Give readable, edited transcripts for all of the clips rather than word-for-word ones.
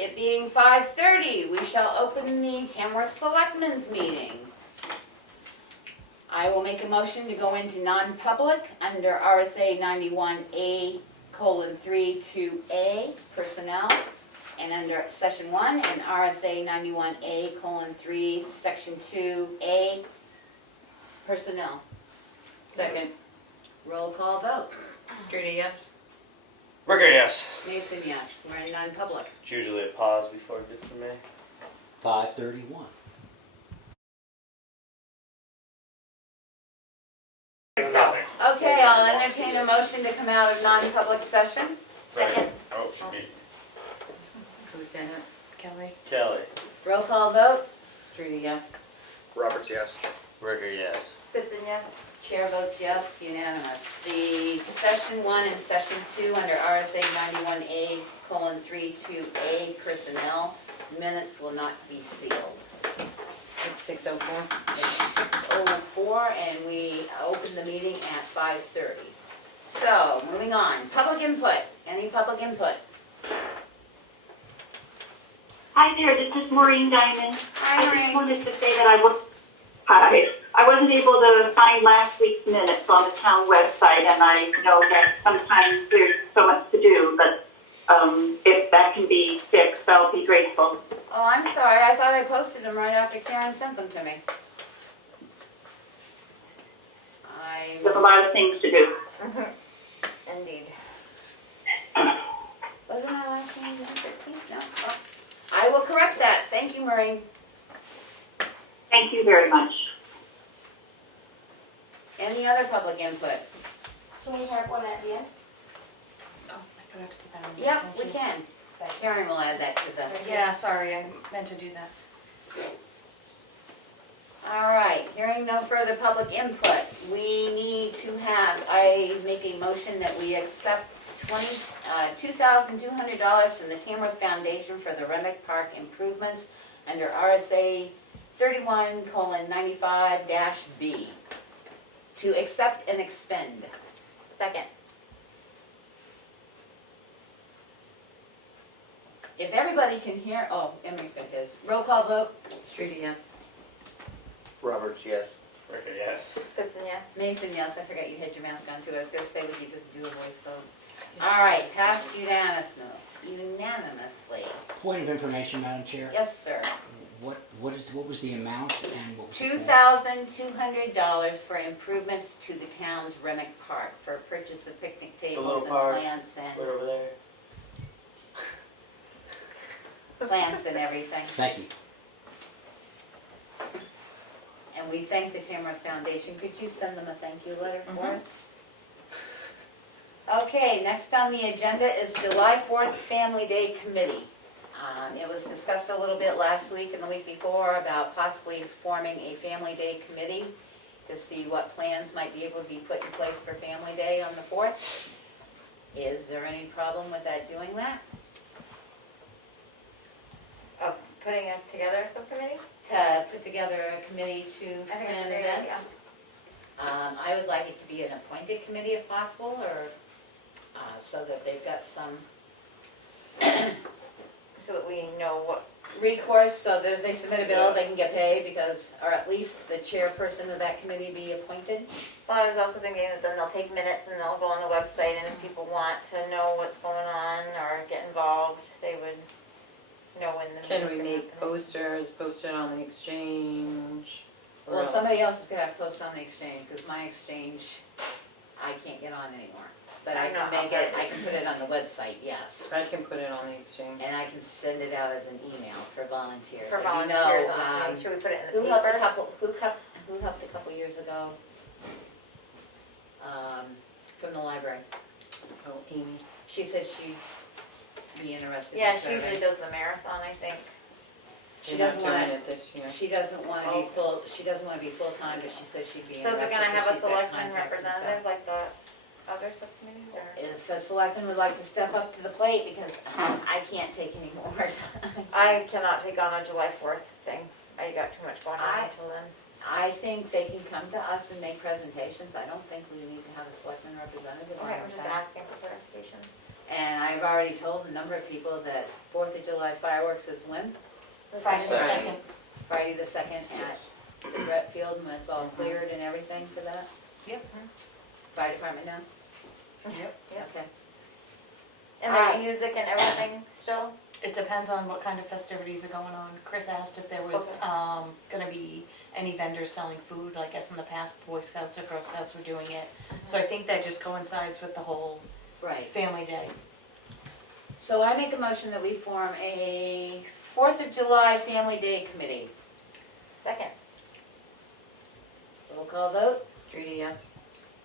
it being 5:30, we shall open the Tamworth Selectmen's meeting. I will make a motion to go into non-public under RSA 91A:3 2A, personnel, and under Session 1 and RSA 91A:3, Section 2A, personnel. Second. Roll call vote. Streeter, yes. Ricker, yes. Mason, yes. We're in non-public. It's usually a pause before it gets to me. 5:31. Nothing. Okay, I'll entertain a motion to come out of non-public session. Second. Oh, should be Who said it? Kelly. Kelly. Roll call vote. Streeter, yes. Roberts, yes. Ricker, yes. Spitzen, yes. Chair votes yes, unanimous. The Session 1 and Session 2 under RSA 91A:3 2A, personnel, minutes will not be sealed. It's 6:04. It's 6:04 and we open the meeting at 5:30. So, moving on, public input. Any public input? Hi there, this is Maureen Diamond. Hi, I Maureen. just wanted to say that I wasn't able to find last week's minutes on the town website, and I know that sometimes there's so much to do, but if that can be fixed, I'll be grateful. Oh, I'm sorry, I thought I posted them right after Karen sent them to me. There's a lot of things to do. Indeed. Wasn't our last one the 13th? No? Oh. I will correct that. Thank you, Maureen. Thank you very much. Any other public input? Can we have one at the end? Oh, I forgot to put that on. Yep, we can. Karen will add that to the... Yeah, sorry, I meant to do that. All right, hearing no further public input, we need to have, I make a motion that we accept $2,200 from the Tamworth Foundation for the Remick Park improvements under RSA 31:95-B to accept and expend. Second. If everybody can hear, oh, Emery's got his. Roll call vote. Streeter, yes. Roberts, yes. Ricker, yes. Spitzen, yes. Mason, yes, I forgot you had your mask on too. I was going to say, would you just do a voice vote? All right, passed unanimously. Point of information, Madam Chair. Yes, sir. What was the amount and what was the form? $2,200 for improvements to the town's Remick Park for purchase of picnic tables little and park. plants and Right over there. plants and everything. Thank you. And we thank the Tamworth Foundation. Could you send them a thank you letter for us? Okay, next on the agenda is July 4th Family Day Committee. It was discussed a little bit last week and the week before about possibly forming a Family Day Committee to see what plans might be able to be put in place for Family Day on the 4th. Is there any problem with that doing that? Oh, putting it together a subcommittee? To put together a committee to I think plan it's a great events? I would like it to be an appointed committee if possible, or so that they've got some So that we know what, recourse, so that if they submit a bill, they can get paid, because, or at least the chairperson of that committee be appointed. well, I was also thinking that then they'll take minutes and they'll go on the website, and if people want to know what's going on or get involved, they would know when the Can meetings we are make happening. posters, post it on the exchange? Or Well, else? somebody else is gonna have to post on the exchange, because my exchange, I can't get on anymore. But I I'm can not make on it, that. I can put it on the website, yes. I can put it on the exchange. And I can send it out as an email for volunteers. For As you volunteers know, on the committee, should we put it in Who the helped a paper? couple, who helped a couple years ago, from the library? Oh, Amy. She said she'd be interested Yeah, in she usually serving. does the marathon, I think. She You're not doesn't doing wanna, it this year. she doesn't wanna Oh. be full, she doesn't wanna be full-time, but she said she'd be So interested. is it gonna have a because she's got selectman contacts and stuff. representative like the other subcommittees, or? If the selectman would like to step up to the plate, because I can't take any more. I cannot take on a July 4th thing. I got too much going on until then. I think they can come to us and make presentations. I don't think we need to have a selectman representative on Okay, our I'm just side. asking for clarification. And I've already told a number of people that 4th of July fireworks is when? Friday the Second. 2nd. Friday the 2nd at Yes. the Brett Field, and it's all cleared and everything for that? Yep. Fire department now? Yep. Okay. And Alright. there's music and everything still? It depends on what kind of festivities are going on. Chris asked if there was gonna be any vendors selling food, like I guess in the past Boy Scouts or Girl Scouts were doing it. So I think that just coincides with the whole Right. family day. So I make a motion that we form a 4th of July Family Day Committee. Second. Roll call vote. Streety, yes.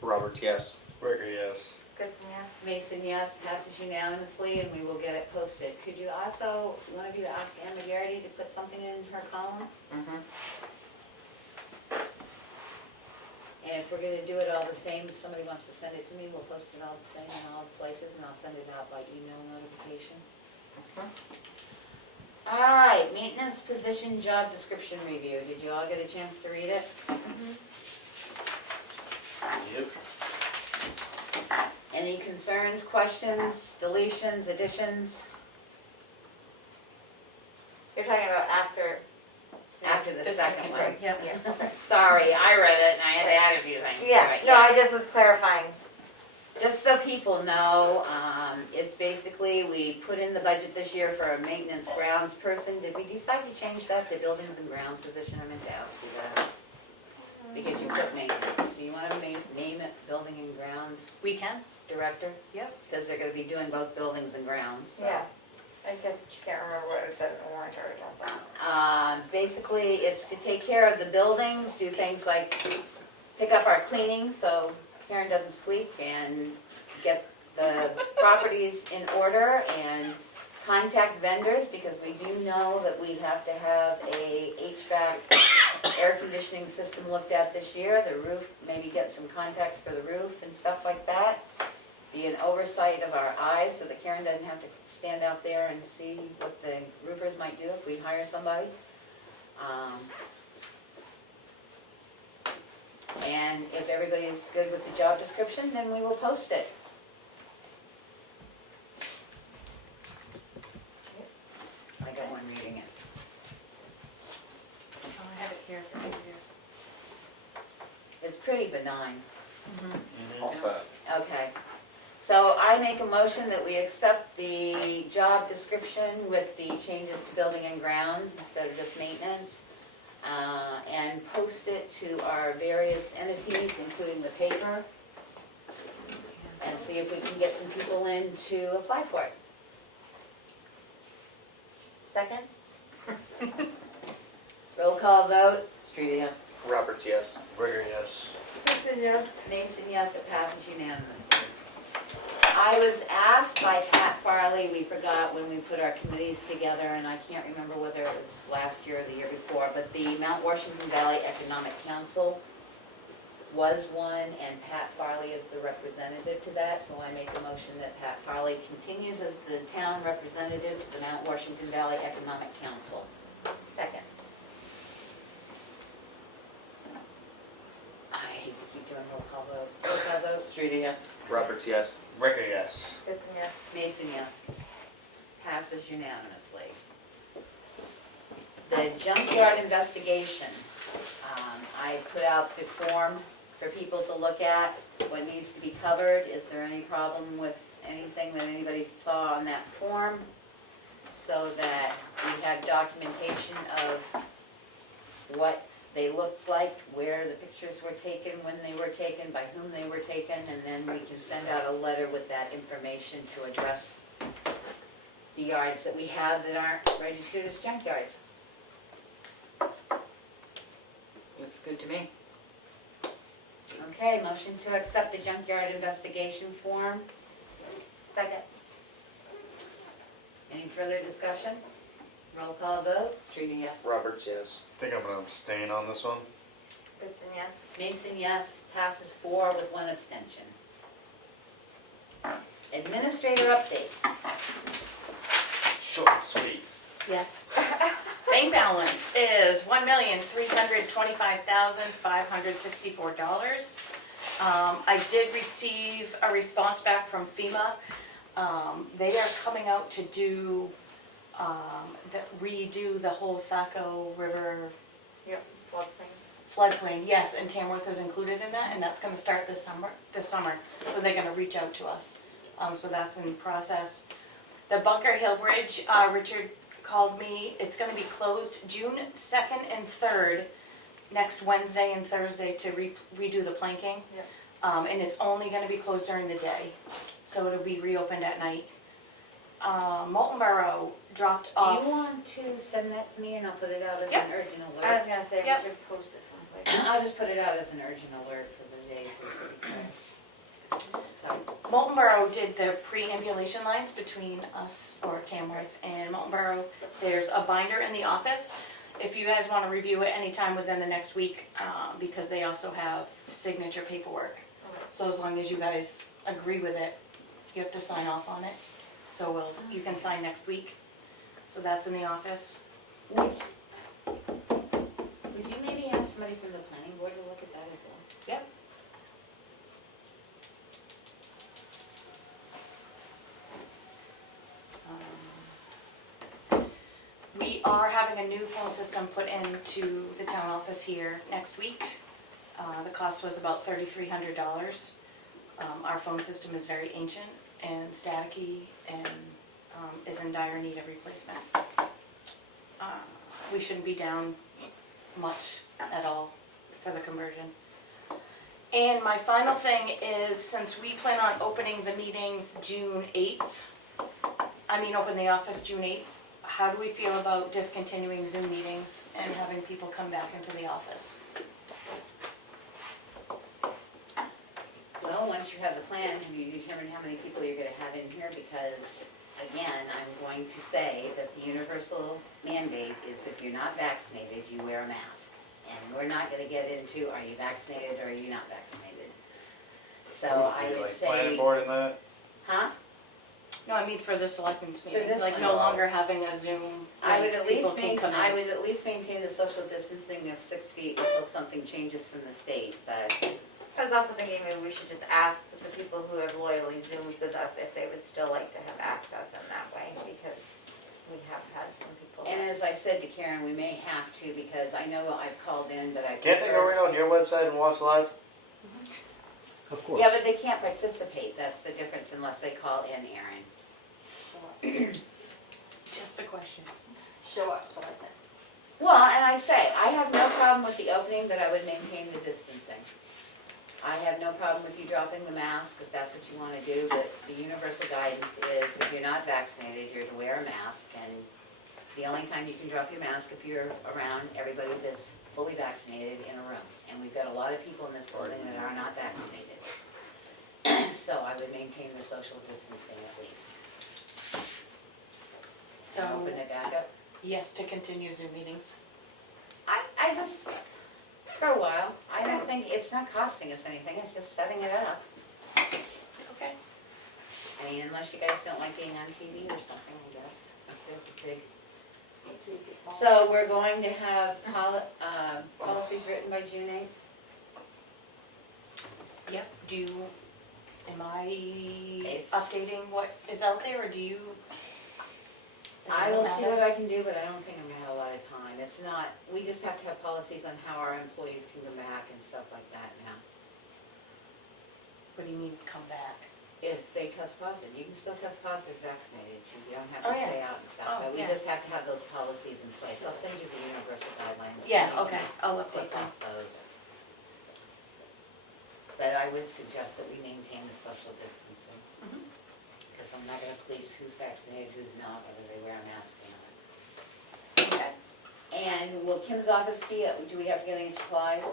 Roberts, yes. Ricker, yes. Goodson, yes. Mason, yes, passes unanimously, and we will get it posted. Could you also, one of you ask Ann McGarity to put something in her column? Mm-hmm. And if we're gonna do it all the same, if somebody wants to send it to me, we'll post it all the same in all places, and I'll send it out by email notification. All right, maintenance position job description review. Did you all get a chance to read it? Yep. Any concerns, questions, deletions, additions? You're talking about after. After the second one. Yep. Yeah. Sorry, I read it and I had to add a few things to Yeah, it, no, I yes. just was clarifying. Just so people know, it's basically, we put in the budget this year for a maintenance grounds person. Did we decide to change that to buildings and ground position? I meant to ask you that. Because you put maintenance. Do you want to name it building and grounds We can? director? Yep. Because they're going to be doing both buildings and grounds. So. Yeah. I guess you can't remember what it said in the warrant article. Basically, it's to take care of the buildings, do things like pick up our cleaning so Karen doesn't squeak, and get the properties in order, and contact vendors, because we do know that we have to have a HVAC air conditioning system looked at this year, the roof, maybe get some contacts for the roof and stuff like that. Be an oversight of our eyes so that Karen doesn't have to stand out there and see what the roofers might do if we hire somebody. And if everybody's good with the job description, then we will post it. I got one reading it. Oh, I have it here for you. It's pretty benign. All set. Okay. So I make a motion that we accept the job description with the changes to building and grounds instead of just maintenance, and post it to our various entities, including the paper, and see if we can get some people in to apply for it. Second? Roll call vote. Streety, yes. Roberts, yes. Ricker, yes. Goodson, yes. Mason, yes, it passes unanimously. I was asked by Pat Farley, we forgot when we put our committees together, and I can't remember whether it was last year or the year before, but the Mount Washington Valley Economic Council was one, and Pat Farley is the representative to that, so I make a motion that Pat Farley continues as the town representative to the Mount Washington Valley Economic Council. Second. I hate to keep doing roll call vote. Roll call vote. Streety, yes. Roberts, yes. Ricker, yes. Goodson, yes. Mason, yes. Passes unanimously. The Junkyard Investigation. I put out the form for people to look at, what needs to be covered. Is there any problem with anything that anybody saw on that form? So that we have documentation of what they looked like, where the pictures were taken, when they were taken, by whom they were taken, and then we can send out a letter with that information to address the yards that we have that aren't registered as junkyards. Looks good to me. Okay, motion to accept the junkyard investigation form. Second. Any further discussion? Roll call vote. Streety, yes. Roberts, yes. I think I'm gonna abstain on this one. Goodson, yes. Mason, yes. Passes 4 with 1 abstention. Administrator update. Short and sweet. Yes. Bank balance is $1,325,564. I did receive a response back from FEMA. They are coming out to do, redo the whole Saco River Yep, floodplain. floodplain, yes, and Tamworth is included in that, and that's gonna start this summer, so they're gonna reach out to us. So that's in process. The Bunker Hill Bridge, Richard called me, it's gonna be closed June 2nd and 3rd, next Wednesday and Thursday to redo the planking. Yep. And it's only gonna be closed during the day, so it'll be reopened at night. Molten Borough dropped Do off. you want to send that to me and I'll put it out as Yep. an urgent I was alert? gonna say, Yep. we just post it someplace. I'll just put it out as an urgent alert for the days that we close. So, Molten Borough did the pre-ambulation lines between us, or Tamworth, and Molten Borough. There's a binder in the office. If you guys want to review it anytime within the next week, because they also have signature paperwork. So as long as you guys agree with it, you have to sign off on it. So you can sign next week. So that's in the office. would you maybe ask somebody from the planning board to look at that as well? Yep. We are having a new phone system put into the town office here next week. The cost was about $3,300. Our phone system is very ancient and staticky and is in dire need of replacement. We shouldn't be down much at all for the conversion. And my final thing is, since we plan on opening the meetings June 8th, open the office June 8th, how do we feel about discontinuing Zoom meetings and having people come back into the office? Well, once you have the plan, you determine how many people you're gonna have in here, because, again, I'm going to say that the universal mandate is if you're not vaccinated, you wear a mask. And we're not gonna get into, are you vaccinated or are you not vaccinated? So I would Like say, planning board in that? huh? No, I mean for the selectmen's For meeting, this like one. no longer having a Zoom, I would like at people least can come I in. would at least maintain the social distancing of 6 feet until something changes from the state, but I was also thinking maybe we should just ask the people who have loyally Zoomed with us if they would still like to have access in that way, because we have had some people. and as I said to Karen, we may have to, because I know I've called in, but I Can't they go right on your website and watch live? Of course. Yeah, but they can't participate, that's the difference, unless they call in, Aaron. Just a question. Show us, what is it? Well, and I say, I have no problem with the opening, but I would maintain the distancing. I have no problem with you dropping the mask if that's what you want to do, but the universal guidance is if you're not vaccinated, you're to wear a mask, and the only time you can drop your mask if you're around everybody that's fully vaccinated in a room. And we've got a lot of people in this building that are not vaccinated. So I would maintain the social distancing at least. So, And open it back up. yes, to continue Zoom meetings. I just, for a while, I don't think, it's not costing us anything, it's just setting it up. Okay. I mean, unless you guys don't like being on TV or something, I guess. If there's a big. So we're going to have policies written by June 8th? Yep, am I If- updating what is out there, or do you? It I doesn't will see matter? what I can do, but I don't think I'm gonna have a lot of time. It's not, we just have to have policies on how our employees can come back and stuff like that now. What do you mean, come back? If they test positive, you can still test positive vaccinated, you don't have Oh, to yeah. stay out and stuff, Oh, but we yeah. just have to have those policies in place. I'll send you the universal guidelines. Yeah, You can okay, just I'll update click them. off those. But I would suggest that we maintain the social distancing, Mhm. because I'm not gonna police who's vaccinated, who's not, whether they wear a mask or not. Okay. And will Kim's office be, do we have to get any supplies?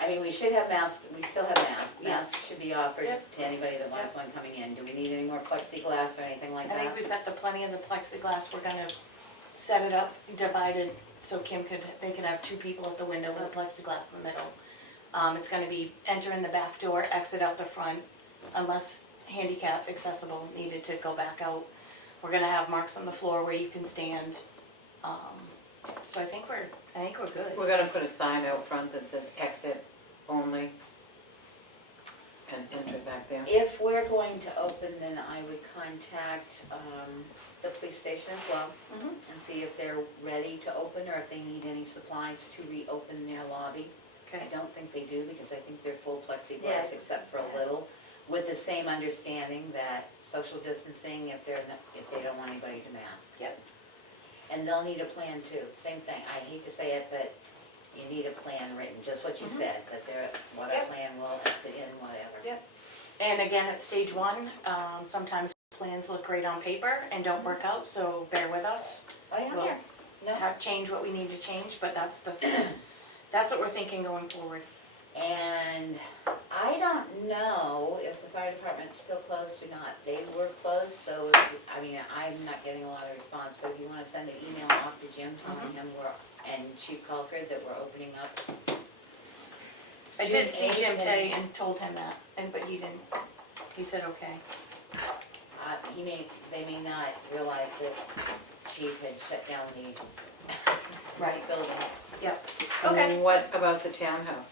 I mean, we should have masks, we still have masks. Yes. Masks should be offered Yep. to anybody that wants one coming in. Do we need any more plexiglass or anything like I think that? we've got plenty of the plexiglass, we're gonna set it up, divided, so they could have 2 people at the window with a plexiglass in the middle. It's gonna be enter in the back door, exit out the front, unless handicap accessible, needed to go back out. We're gonna have marks on the floor where you can stand. So I think we're good. We're gonna put a sign out front that says exit only. and enter back there. If we're going to open, then I would contact the police station as well Mhm. and see if they're ready to open or if they need any supplies to reopen their lobby. I Okay. don't think they do because I think they're full plexiglass Yeah. except for a little, with the same understanding that social distancing if they're not, if they don't want anybody to mask. Yep. And they'll need a plan too. Same thing. I hate to say it, but you need a plan written, just what you Mhm. said, that they're, what a Yep. plan will exit in, whatever. Yep. And again, at stage one, sometimes plans look great on paper and don't work out, so bear with us. Oh, yeah. We'll No. have change what we need to change, but that's that's what we're thinking going forward. And I don't know if the fire department's still closed or not. They were closed, so, I mean, I'm not getting a lot of response, but if you wanna send an email off to Jim telling him and Chief Culford that we're opening up. I June did see 8th Jim and- today and told him that, but he didn't, he said okay. They may not realize that Chief had shut down the Right. buildings. Yep. And Okay. then what about the townhouse?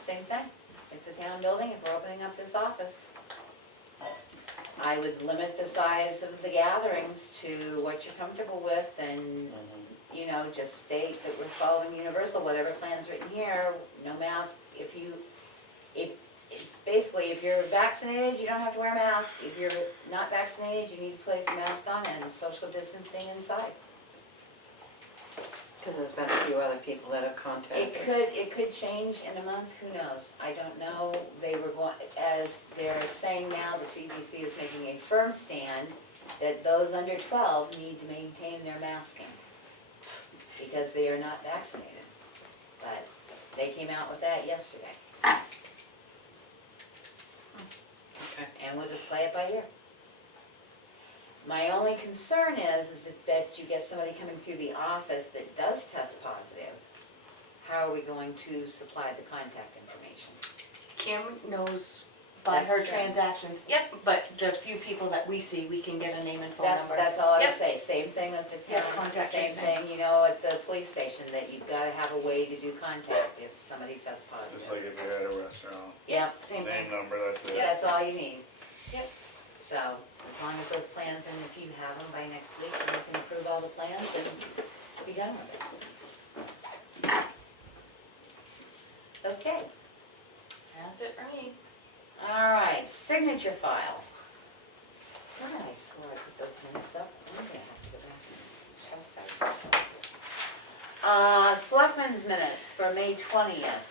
Same thing, it's a town building, if we're opening up this office. I would limit the size of the gatherings to what you're comfortable with and, you know, just state that we're following universal, whatever plan's written here, no mask. It's basically, if you're vaccinated, you don't have to wear a mask. If you're not vaccinated, you need to place a mask on and social distancing inside. Because there's been a few other people that have contacted. It could change in a month, who knows? I don't know, they were going, as they're saying now, the CDC is making a firm stand that those under 12 need to maintain their masking because they are not vaccinated. But they came out with that yesterday, Okay. and we'll just play it by ear. My only concern is if that you get somebody coming through the office that does test positive, how are we going to supply the contact information? Kim knows by her That's true. transactions, yep, but the few people that we see, we can get a name and phone number. That's all I would Yep. say, same thing with the Yeah, town, contact same tracing. thing, you know, at the police station, that you've gotta have a way to do contact if somebody tests Just positive. like if you're at a restaurant. Yeah, Same Name, thing. number, that's it. that's all you need. Yep. So, as long as those plans, and if you have them by next week, and you can approve all the plans, then be done with it. Okay, That's it for me. all right, signature file. Why did I swear I put those minutes up? I'm gonna have to go back and trust myself. Selectmen's minutes for May 20th,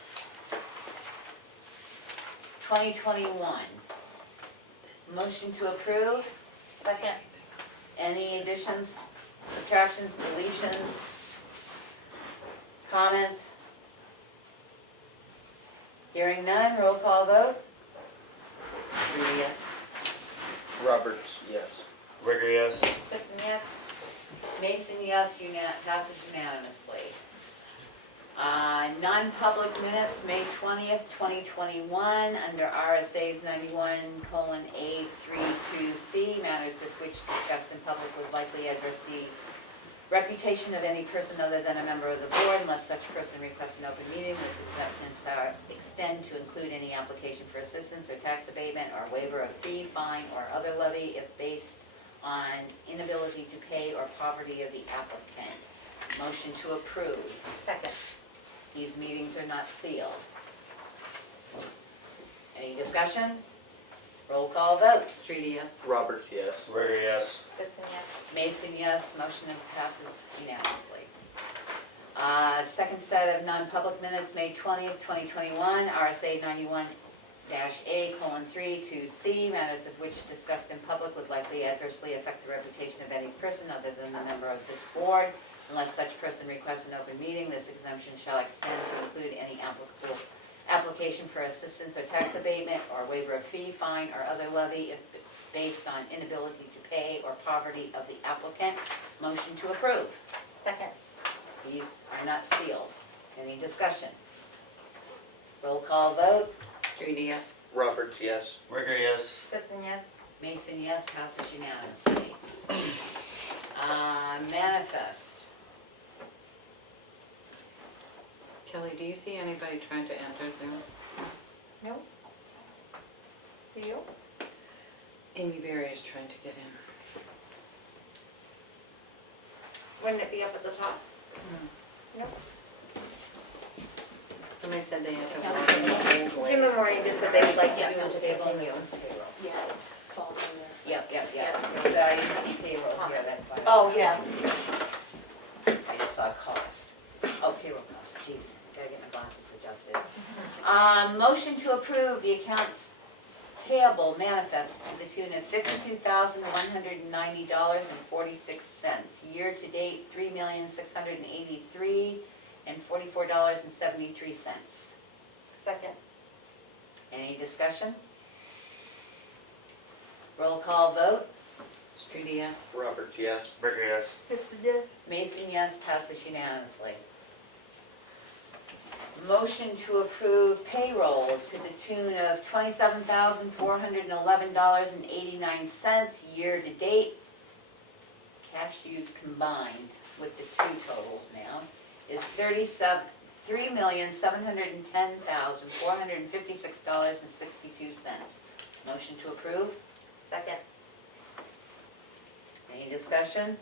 2021. Motion to approve. Second. Any additions, subtractions, deletions, comments? Hearing none, roll call vote. Three yes. Roberts, yes. Ricker, yes. Clifton, yes. Mason, yes, passes unanimously. Non-public minutes, May 20th, 2021, under RSA's 91:A32C, matters of which discussed in public would likely address the reputation of any person other than a member of the board unless such person requests an open meeting. This exemption shall extend to include any application for assistance or tax abatement or waiver of fee, fine, or other levy if based on inability to pay or poverty of the applicant. Motion to approve. Second. These meetings are not sealed. Any discussion? Roll call vote. Streety, yes. Roberts, yes. Ricker, yes. Goodson, yes. Mason, yes. Motion passes unanimously. Second set of non-public minutes, May 20th, 2021, RSA 91-A:3-2C, matters of which discussed in public would likely adversely affect the reputation of any person other than the member of this board. Unless such person requests an open meeting, this exemption shall extend to include any applicable application for assistance or tax abatement or waiver of fee, fine, or other levy if based on inability to pay or poverty of the applicant. Motion to approve. Second. These are not sealed. Any discussion? Roll call vote. Streety, yes. Roberts, yes. Ricker, yes. Goodson, yes. Mason, yes. Passes unanimously. Manifest. Kelly, do you see anybody trying to enter Zoom? Nope. Do you? Amy Berry is trying to get in. Wouldn't it be up at the top? Nope. Somebody said they had to walk in the old Jim way. and Maureen just said they would like Yeah, to no, continue. Yeah, it's falls in there. Yep, but I didn't see payroll here, that's why. Oh, yeah. I just saw cost. Oh, payroll cost, jeez, gotta get my glasses adjusted. Motion to approve the accounts payable manifest to the tune of $52,190.46. Year-to-date, $3,683,044.73. Second. Any discussion? Roll call vote. Street, yes. Roberts, yes. Baker, yes. Mason, yes, passes unanimously. Motion to approve payroll to the tune of $27,411.89 year-to-date. Cash used combined with the two totals now is $3,310,456.62. Motion to approve. Second. Any discussion?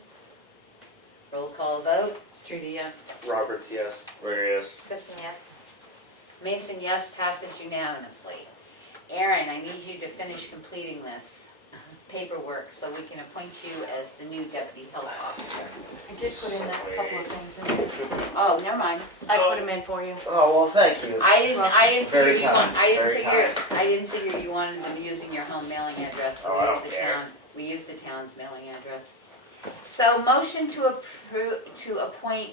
Roll call vote. Street, yes. Roberts, yes. Baker, yes. Gibson, yes. Mason, yes, passes unanimously. Aaron, I need you to finish completing this paperwork so we can appoint you as the new deputy health officer. I did put in a couple of things in there. Oh, never mind. I put them in for you. Oh, well, thank you. I didn't figure Very you want, kind, very I didn't figure you wanted them using your home mailing address. So Oh, I we don't use the care. town, we use the town's mailing address. So motion to appoint,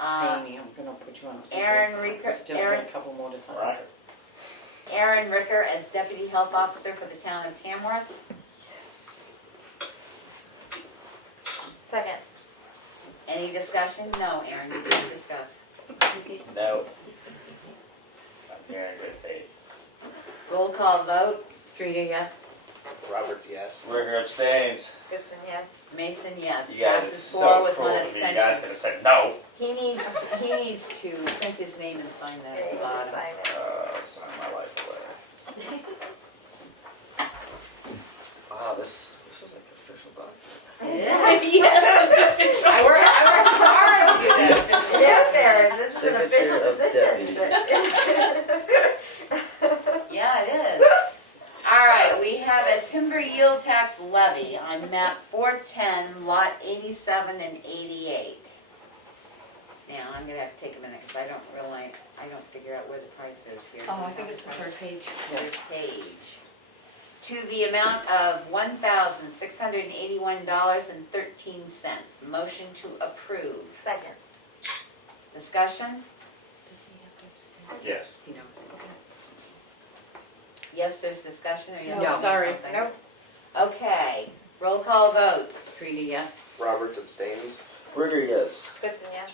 Amy, I'm gonna put you on speaker. Aaron Ricker, We still got a couple more to sign. Right. Aaron Ricker as deputy health officer for the town of Tamworth. Second. Any discussion? No, Aaron, you didn't discuss. No. I'm here in good faith. Roll call vote. Street, yes. Roberts, yes. Baker abstains. Gibson, yes. Mason, yes. You guys are Passes so 4 with cruel one to me. You guys abstention. could have said no. He needs to print his name and sign that at the bottom. Sign it. Sign my life away. Wow, this is like official document. It is. Yes, it's official. I worked hard to do that official Yes, document. Aaron, this is an official Signature of position. Yeah, it is. All right, we have a timber yield tax levy on map 410, lot 87 and 88. Now, I'm gonna have to take a minute because I don't figure out where the price is here. Oh, I think it's the third page. Third page. To the amount of $1,681.13. Motion to approve. Second. Discussion? Yes. He knows. Yes, there's discussion, or yes? No, there's sorry. something? Nope. Okay, roll call vote. Street, yes. Roberts abstains. Baker, yes. Gibson, yes.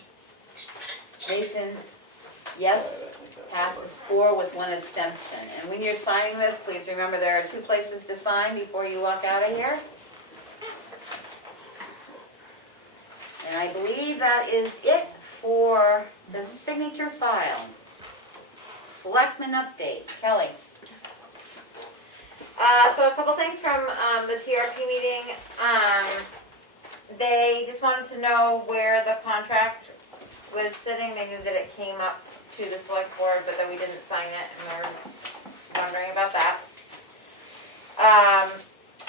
Mason, yes, passes 4 with 1 abstention. And when you're signing this, please remember there are 2 places to sign before you walk out of here. And I believe that is it for the signature file. Selectmen update. Kelly? So a couple things from the TRP meeting. They just wanted to know where the contract was sitting. They knew that it came up to the select board, but that we didn't sign it, and they were wondering about that.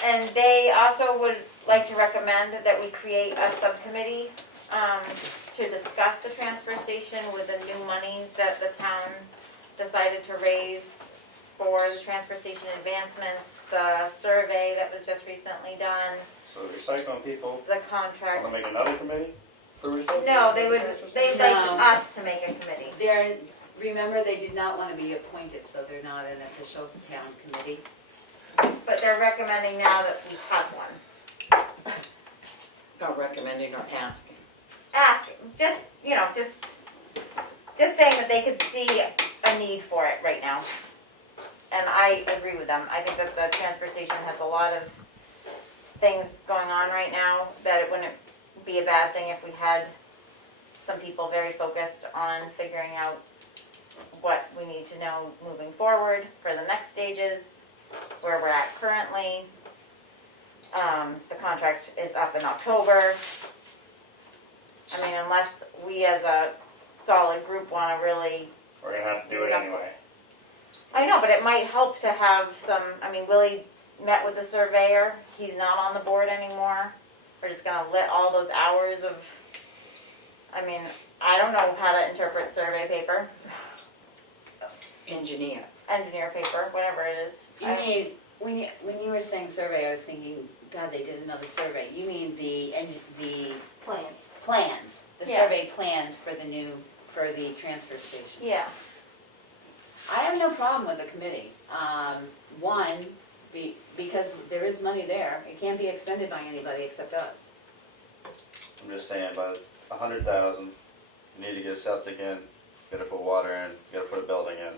And they also would like to recommend that we create a subcommittee to discuss the transfer station with the new money that the town decided to raise for the transfer station advancements, the survey that was just recently done, So the recycling people the contract. want to make another committee for recycling? No, they'd like No. us to make a committee. Remember, they did not want to be appointed, so they're not an official town committee. But they're recommending now that we have one. Not recommending or asking. Asking, just saying that they could see a need for it right now. And I agree with them. I think that the transfer station has a lot of things going on right now, that it wouldn't be a bad thing if we had some people very focused on figuring out what we need to know moving forward for the next stages. where we're at currently. The contract is up in October. I mean, unless we as a solid group wanna really, We're gonna have to do it anyway. I know, but it might help to have some, I mean, Willie met with the surveyor, he's not on the board anymore. We're just gonna let all those hours of, I mean, I don't know how to interpret survey paper, Engineer. engineer paper, whatever it is. You mean, when you were saying survey, I was thinking, God, they did another survey. You mean the plans, the Yeah. survey plans for for the transfer station? Yeah, I have no problem with the committee. One, because there is money there. It can't be expended by anybody except us. I'm just saying, but 100,000, you need to get septic in, you gotta put water in, you gotta put a building in,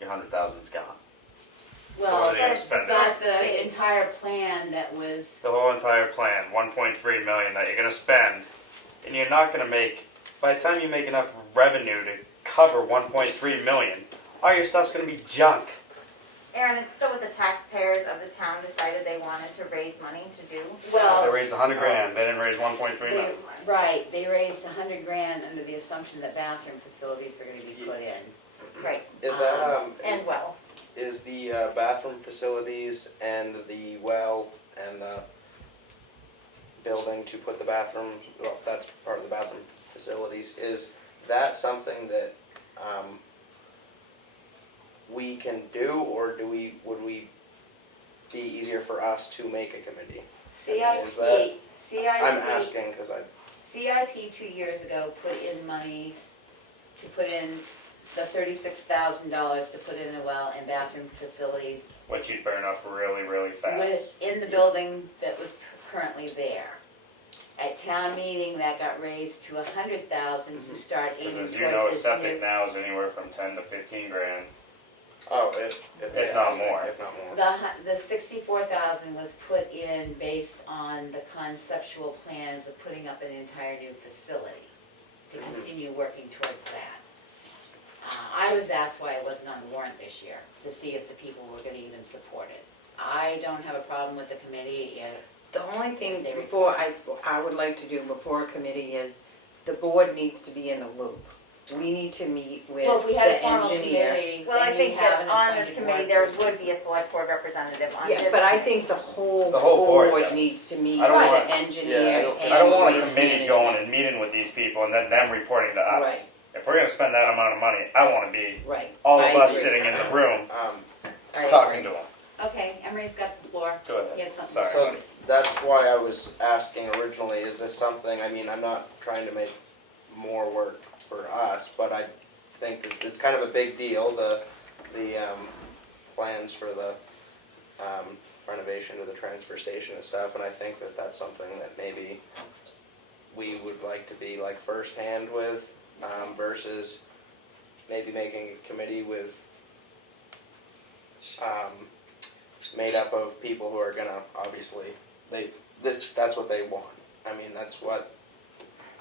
your 100,000's gone. Well, what are they gonna spend it on? but the entire plan that was, The whole entire plan, 1.3 million that you're gonna spend, and you're not gonna make, by the time you make enough revenue to cover 1.3 million, all your stuff's gonna be junk. Aaron, it's still what the taxpayers of the town decided they wanted to raise money to do. well, They raised 100 grand, they didn't raise 1.3 they, million. right, they raised 100 grand under the assumption that bathroom facilities were gonna be put in. Right, Is that, and well, is the bathroom facilities and the well and the building to put the bathroom, well, that's part of the bathroom facilities, is that something that we can do, or would we be easier for us to make a committee? Is that- I'm asking because CIP 2 years ago put in monies to put in the $36,000 to put in a well and bathroom facilities Which you'd burn up really, really fast. in the building that was currently there. At town meeting, that got raised to 100,000 to start Because aiming as you know, a towards this septic new. now is anywhere from 10 to 15 grand. if not more. If not more. The 64,000 was put in based on the conceptual plans of putting up an entire new facility to continue working towards that. I was asked why it wasn't on the warrant this year, to see if the people were gonna even support it. I don't have a problem with the committee. The only thing before I would like to do before a committee is the board needs to be in the loop. We need to meet with Well, if we had a the formal engineer. committee, well, I then you think have that an on this appointed committee, board there person. would be a select board representative on Yeah, this. but I committee. think the whole board board does. needs to meet I don't with want- the engineer and I don't want a waste committee going management. and meeting with these people and then them reporting to us. Right. If we're gonna spend that amount of money, I wanna be Right. all I of us agree. sitting in the room I talking agree. to them. Okay, Emery's got the floor. Go ahead. You had something? Sorry. So that's why I was asking originally, is this something, I mean, I'm not trying to make more work for us, but I think that it's kind of a big deal, the plans for the renovation of the transfer station and stuff, and I think that that's something that maybe we would like to be like firsthand with, versus maybe making a committee with made up of people who are gonna, obviously, that's what they want. I mean, that's what,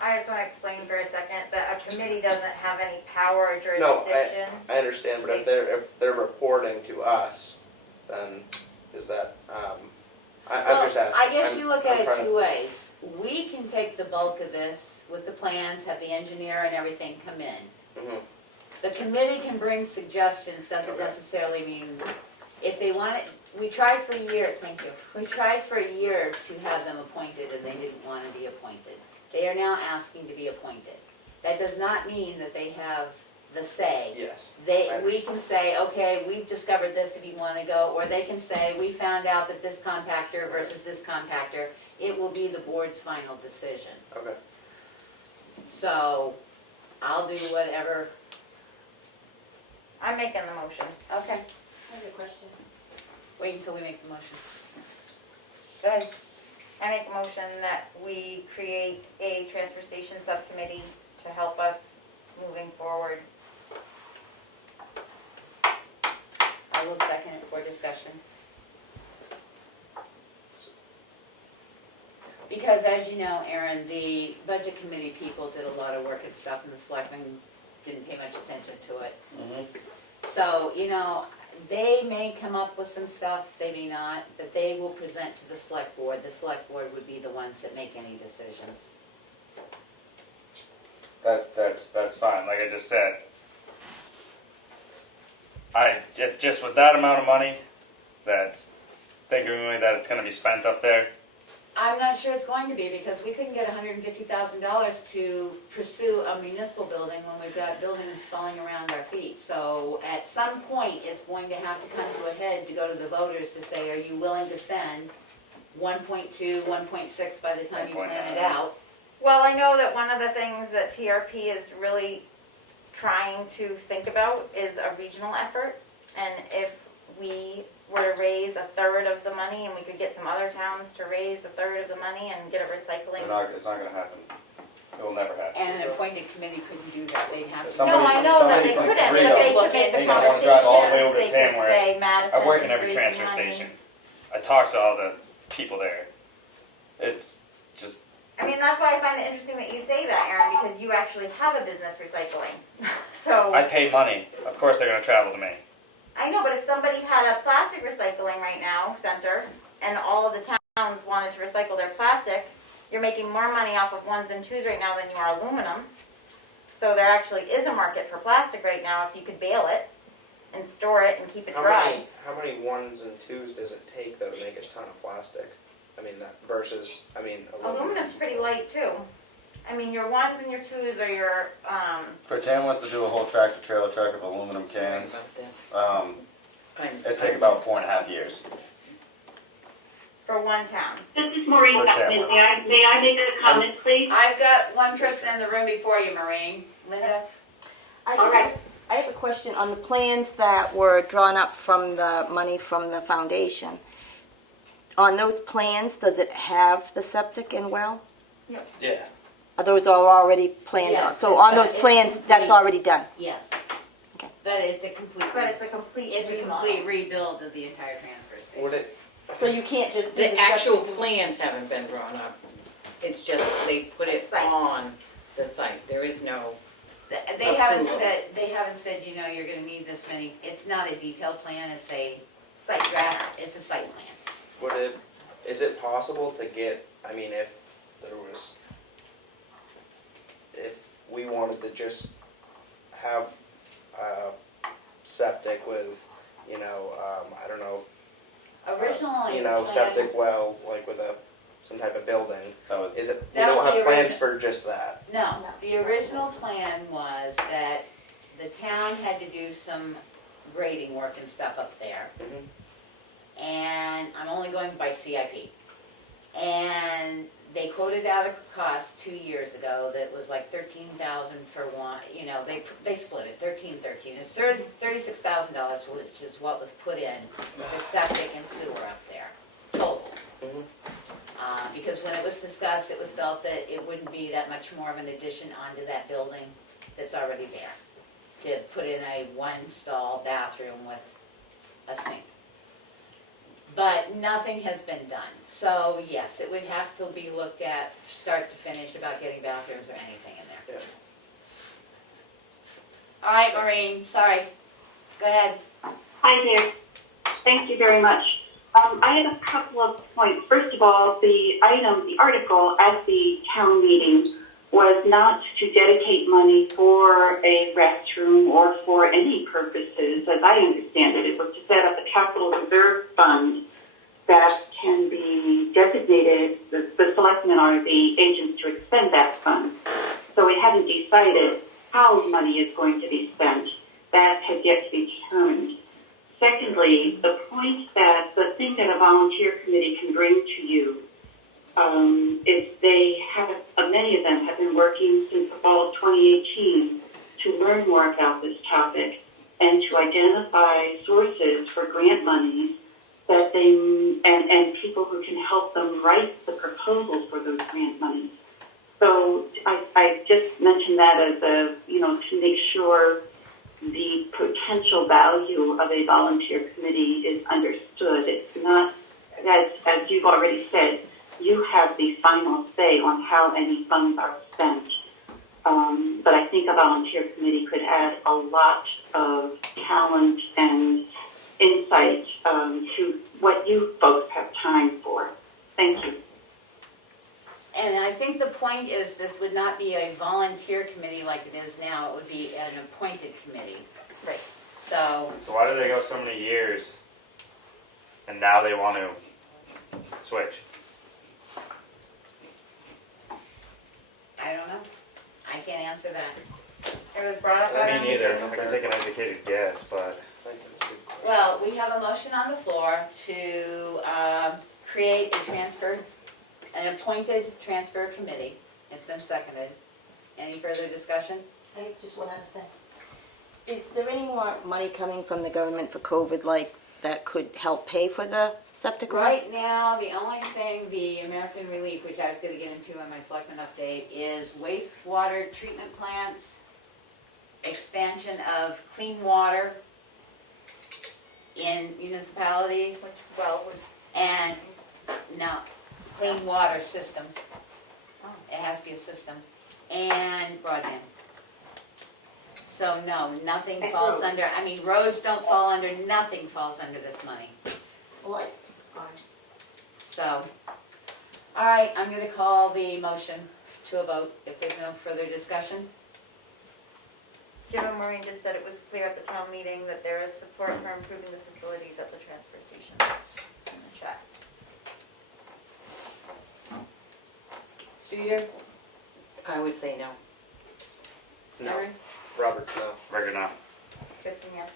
I just want to explain for a second that a committee doesn't have any power or No, jurisdiction. I understand, but if they're reporting to us, then is that, I'm just asking. I guess you look at I'm it trying to- 2 ways. We can take the bulk of this with the plans, have the engineer and everything come in. Mhm. The committee can bring suggestions, doesn't Okay. necessarily mean, if they want it, we tried for a year, thank you. We tried for a year to have them appointed and they didn't want to be appointed. They are now asking to be appointed. That does not mean that they have the say. Yes. We can say, okay, we've discovered this if you want to go, or they can say, we found out that this compactor versus this compactor, it will be the board's final decision. Okay. So, I'll do whatever. I'm making the motion. Okay, I have a question. wait until we make the motion. Go ahead. I make a motion that we create a transfer station subcommittee to help us moving forward. I will second it for discussion. Because as you know, Aaron, the budget committee people did a lot of work and stuff, and the selectmen didn't pay much attention to it. Mhm. So, they may come up with some stuff, they may not, that they will present to the select board. The select board would be the ones that make any decisions. That's fine. Like I just said, if just with that amount of money, that's thinking that it's going to be spent up there. I'm not sure it's going to be, because we couldn't get $150,000 to pursue a municipal building when we've got buildings falling around our feet. So at some point, it's going to have to come to a head to go to the voters to say, are you willing to spend 1.2, 1.6 by the time you plan it 1.9. out? Well, I know that one of the things that TRP is really trying to think about is a regional effort. And if we were to raise a third of the money, and we could get some other towns to raise a third of the money and get a recycling. It's not going to happen. It will never happen. And an appointed committee couldn't do that, they'd have to. No, I know that they couldn't, but they could make the They don't wanna drive all the way over to conversations, they could Tamworth. say Madison I work in is every raising transfer money. station. I talk to all the people there. It's just, I mean, that's why I find it interesting that you say that, Aaron, because you actually have a business recycling. So, I pay money. Of course they're going to travel to me. I know, but if somebody had a plastic recycling right now center, and all of the towns wanted to recycle their plastic, you're making more money off of ones and twos right now than you are aluminum. So there actually is a market for plastic right now if you could bale it and store it and keep it dry. How many ones and twos does it take though to make a ton of plastic? I mean that versus Aluminum's pretty light too. I mean, your ones and your twos are your, For Tamworth to do a whole tractor trailer truck of aluminum cans, it'd take about 4.5 years. for one town. This is Maureen For Beckman. Tamworth. May I make a comment, please? I've got one person in the room before you, Maureen. Linda? Okay. I have a question on the plans that were drawn up from the money from the foundation. On those plans, does it have the septic and well? Yeah. Are those all already planned out? Yes, So on those it's plans, that's complete. already done? Yes. Okay. But it's a complete, But it's a complete it's a remodel. complete rebuild of the entire transfer station. Would it? So you can't just do The the actual septic? plans haven't been drawn up. It's just they put it A site. on the site. There is no, They haven't Approval. said, you know, you're gonna need this many, it's not a detailed plan, it's a site draft, it's a site plan. Is it possible to get, I mean, if we wanted to just have septic with, I don't know, Originally, the plan, septic well, like with some type of building, That was we That don't was have the plans origi- for just that. no, the original plan was that the town had to do some grading work and stuff up there. And I'm only going by CIP. And they quoted out a cost 2 years ago that was like $13,000 for one, they split it, 13. It's $36,000, which is what was put in for septic and sewer up there, total. Because when it was discussed, it was felt that it wouldn't be that much more of an addition onto that building that's already there, to put in a one-stall bathroom with a sink. But nothing has been done. So yes, it would have to be looked at, start to finish, about getting bathrooms or anything in there. Yeah. All right, Maureen, sorry. Go ahead. Hi there. Thank you very much. I have a couple of points. First of all, the article at the town meeting was not to dedicate money for a restroom or for any purposes, as I understand it. It was to set up a capital reserve fund that can be designated, the selectmen are the agents to expend that fund. So we haven't decided how money is going to be spent. That has yet to be determined. Secondly, the point that the thing that a volunteer committee can bring to you is they have, many of them have been working since the fall of 2018 to learn more about this topic and to identify sources for grant monies that and people who can help them write the proposals for those grant monies. So I just mentioned that as to make sure the potential value of a volunteer committee is understood. It's not, as you've already said, you have the final say on how any funds are spent. But I think a volunteer committee could add a lot of talent and insight to what you folks have time for. Thank you. And I think the point is this would not be a volunteer committee like it is now, it would be an appointed committee. Right. So, So why did they go so many years and now they want to switch? I don't know. I can't answer that. It was brought up by Me them. neither. I can take an educated guess, but I think that's a good question. Well, we have a motion on the floor to create an appointed transfer committee. It's been seconded. Any further discussion? I just one other thing. Is there any more money coming from the government for COVID, like, that could help pay for the septic? Right now, the only thing, the American Relief, which I was gonna get into in my selectmen update, is wastewater treatment plants, expansion of clean water in municipalities, Which, well, would, and, no, clean water systems. It has to be a system, and broadband. So no, nothing falls under, I mean, roads don't fall under, nothing falls under this money. What? So, all right, I'm gonna call the motion to a vote if there's no further discussion. Jim and Maureen just said it was clear at the town meeting that there is support for improving the facilities at the transfer station. In the chat. Streeter? I would say no. No, Emery? Roberts, no. record now. Goodson, yes.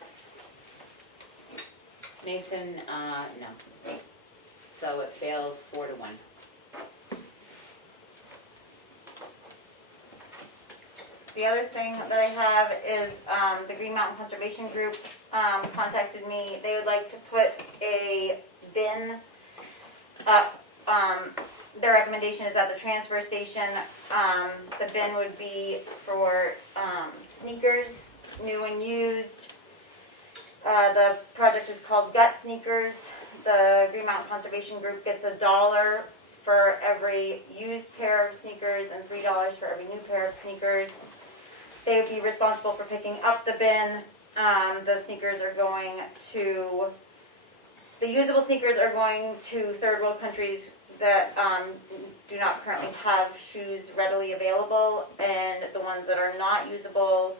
Mason, no. So it fails 4-1. The other thing that I have is the Green Mountain Conservation Group contacted me. They would like to put a bin up. Their recommendation is at the transfer station. The bin would be for sneakers, new and used. The project is called Gut Sneakers. The Green Mountain Conservation Group gets $1 for every used pair of sneakers and $3 for every new pair of sneakers. They would be responsible for picking up the bin. The sneakers are going to, the usable sneakers are going to third world countries that do not currently have shoes readily available, and the ones that are not usable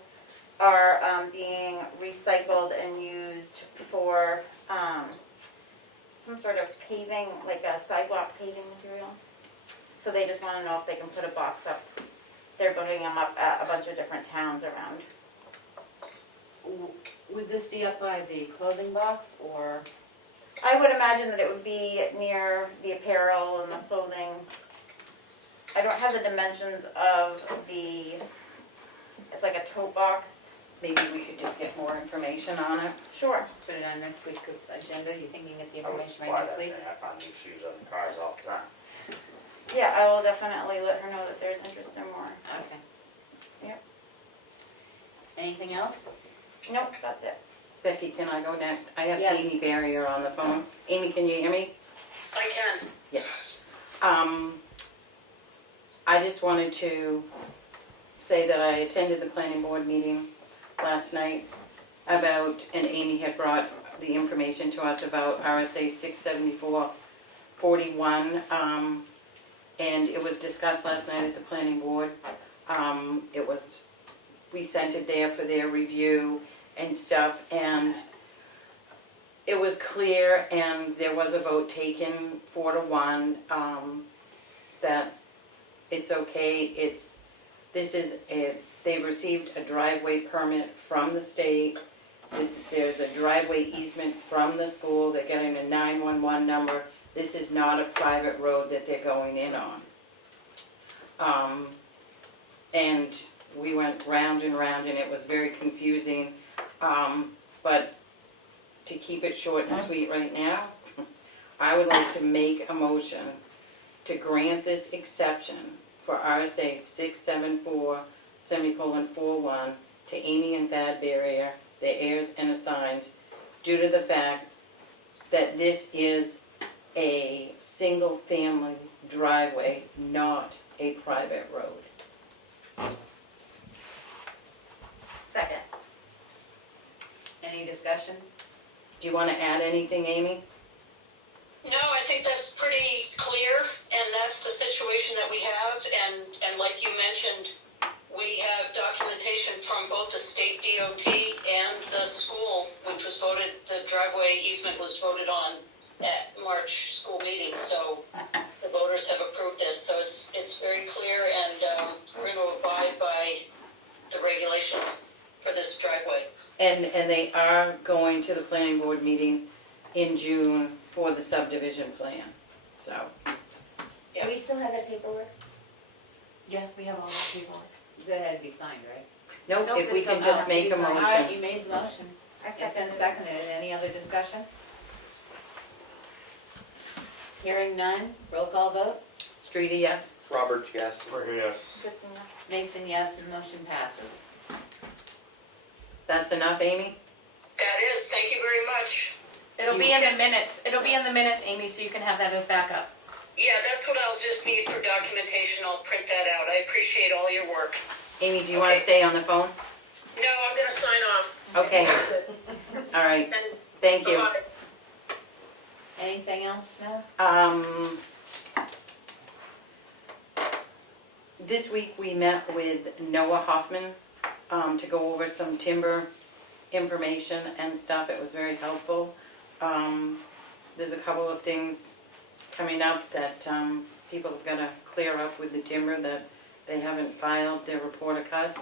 are being recycled and used for some sort of paving, like a sidewalk paving material. So they just want to know if they can put a box up. They're putting them up at a bunch of different towns around. Would this be up by the clothing box, or? I would imagine that it would be near the apparel and the clothing. I don't have the dimensions of the, it's like a tote box. Maybe we could just get more information on it. Sure. Put it on next week's agenda, you think you can get the I would information supply right next that week? thing. I find new shoes on the cars all the time. Yeah, I will definitely let her know that there's interest in more. Okay. Yep. Anything else? Nope, that's it. Becky, can I go next? I have Yes. Amy Barrier on the phone. Amy, can you hear me? I can. Yes. I just wanted to say that I attended the planning board meeting last night about, and Amy had brought the information to us about RSA 674-41, and it was discussed last night at the planning board. We sent it there for their review and stuff, and it was clear, and there was a vote taken 4-1, that it's okay. They've received a driveway permit from the state. There's a driveway easement from the school. They're getting a 911 number. This is not a private road that they're going in on. And we went round and round, and it was very confusing. But to keep it short and sweet right now, I would like to make a motion to grant this exception for RSA 674:41 to Amy and Thad Barrier, their heirs and assigns, due to the fact that this is a single-family driveway, not a private road. Second. Any discussion? Do you wanna add anything, Amy? No, I think that's pretty clear, and that's the situation that we have, and like you mentioned, we have documentation from both the state DOT and the school, which was voted, the driveway easement was voted on at March school meeting, so the voters have approved this, so it's very clear, and we're going to abide by the regulations for this driveway. And they are going to the planning board meeting in June for the subdivision plan, so. Do we still have that paperwork? Yeah, we have all the paperwork. That had to be signed, right? Nope, Nope, if we this can does not just have to make be a signed. All right, motion. you made the motion. I It's been seconded it. seconded. Any other discussion? Hearing none, roll call vote. Streeter, yes? Roberts, yes. We're here, yes. Goodson, yes. Mason, yes, the motion passes. That's enough, Amy? That is, thank you very much. It'll be in the minutes, Amy, so you can have that as backup. Yeah, that's what I'll just need for documentation. I'll print that out. I appreciate all your work. Amy, do you wanna stay on the phone? No, I'm going to sign off. Okay, all right, And thank you. bye-bye. Anything else, Mel? This week we met with Noah Hoffman, to go over some timber information and stuff. It was very helpful. There's a couple of things coming up that, people have gotta clear up with the timber that they haven't filed their reporter cut.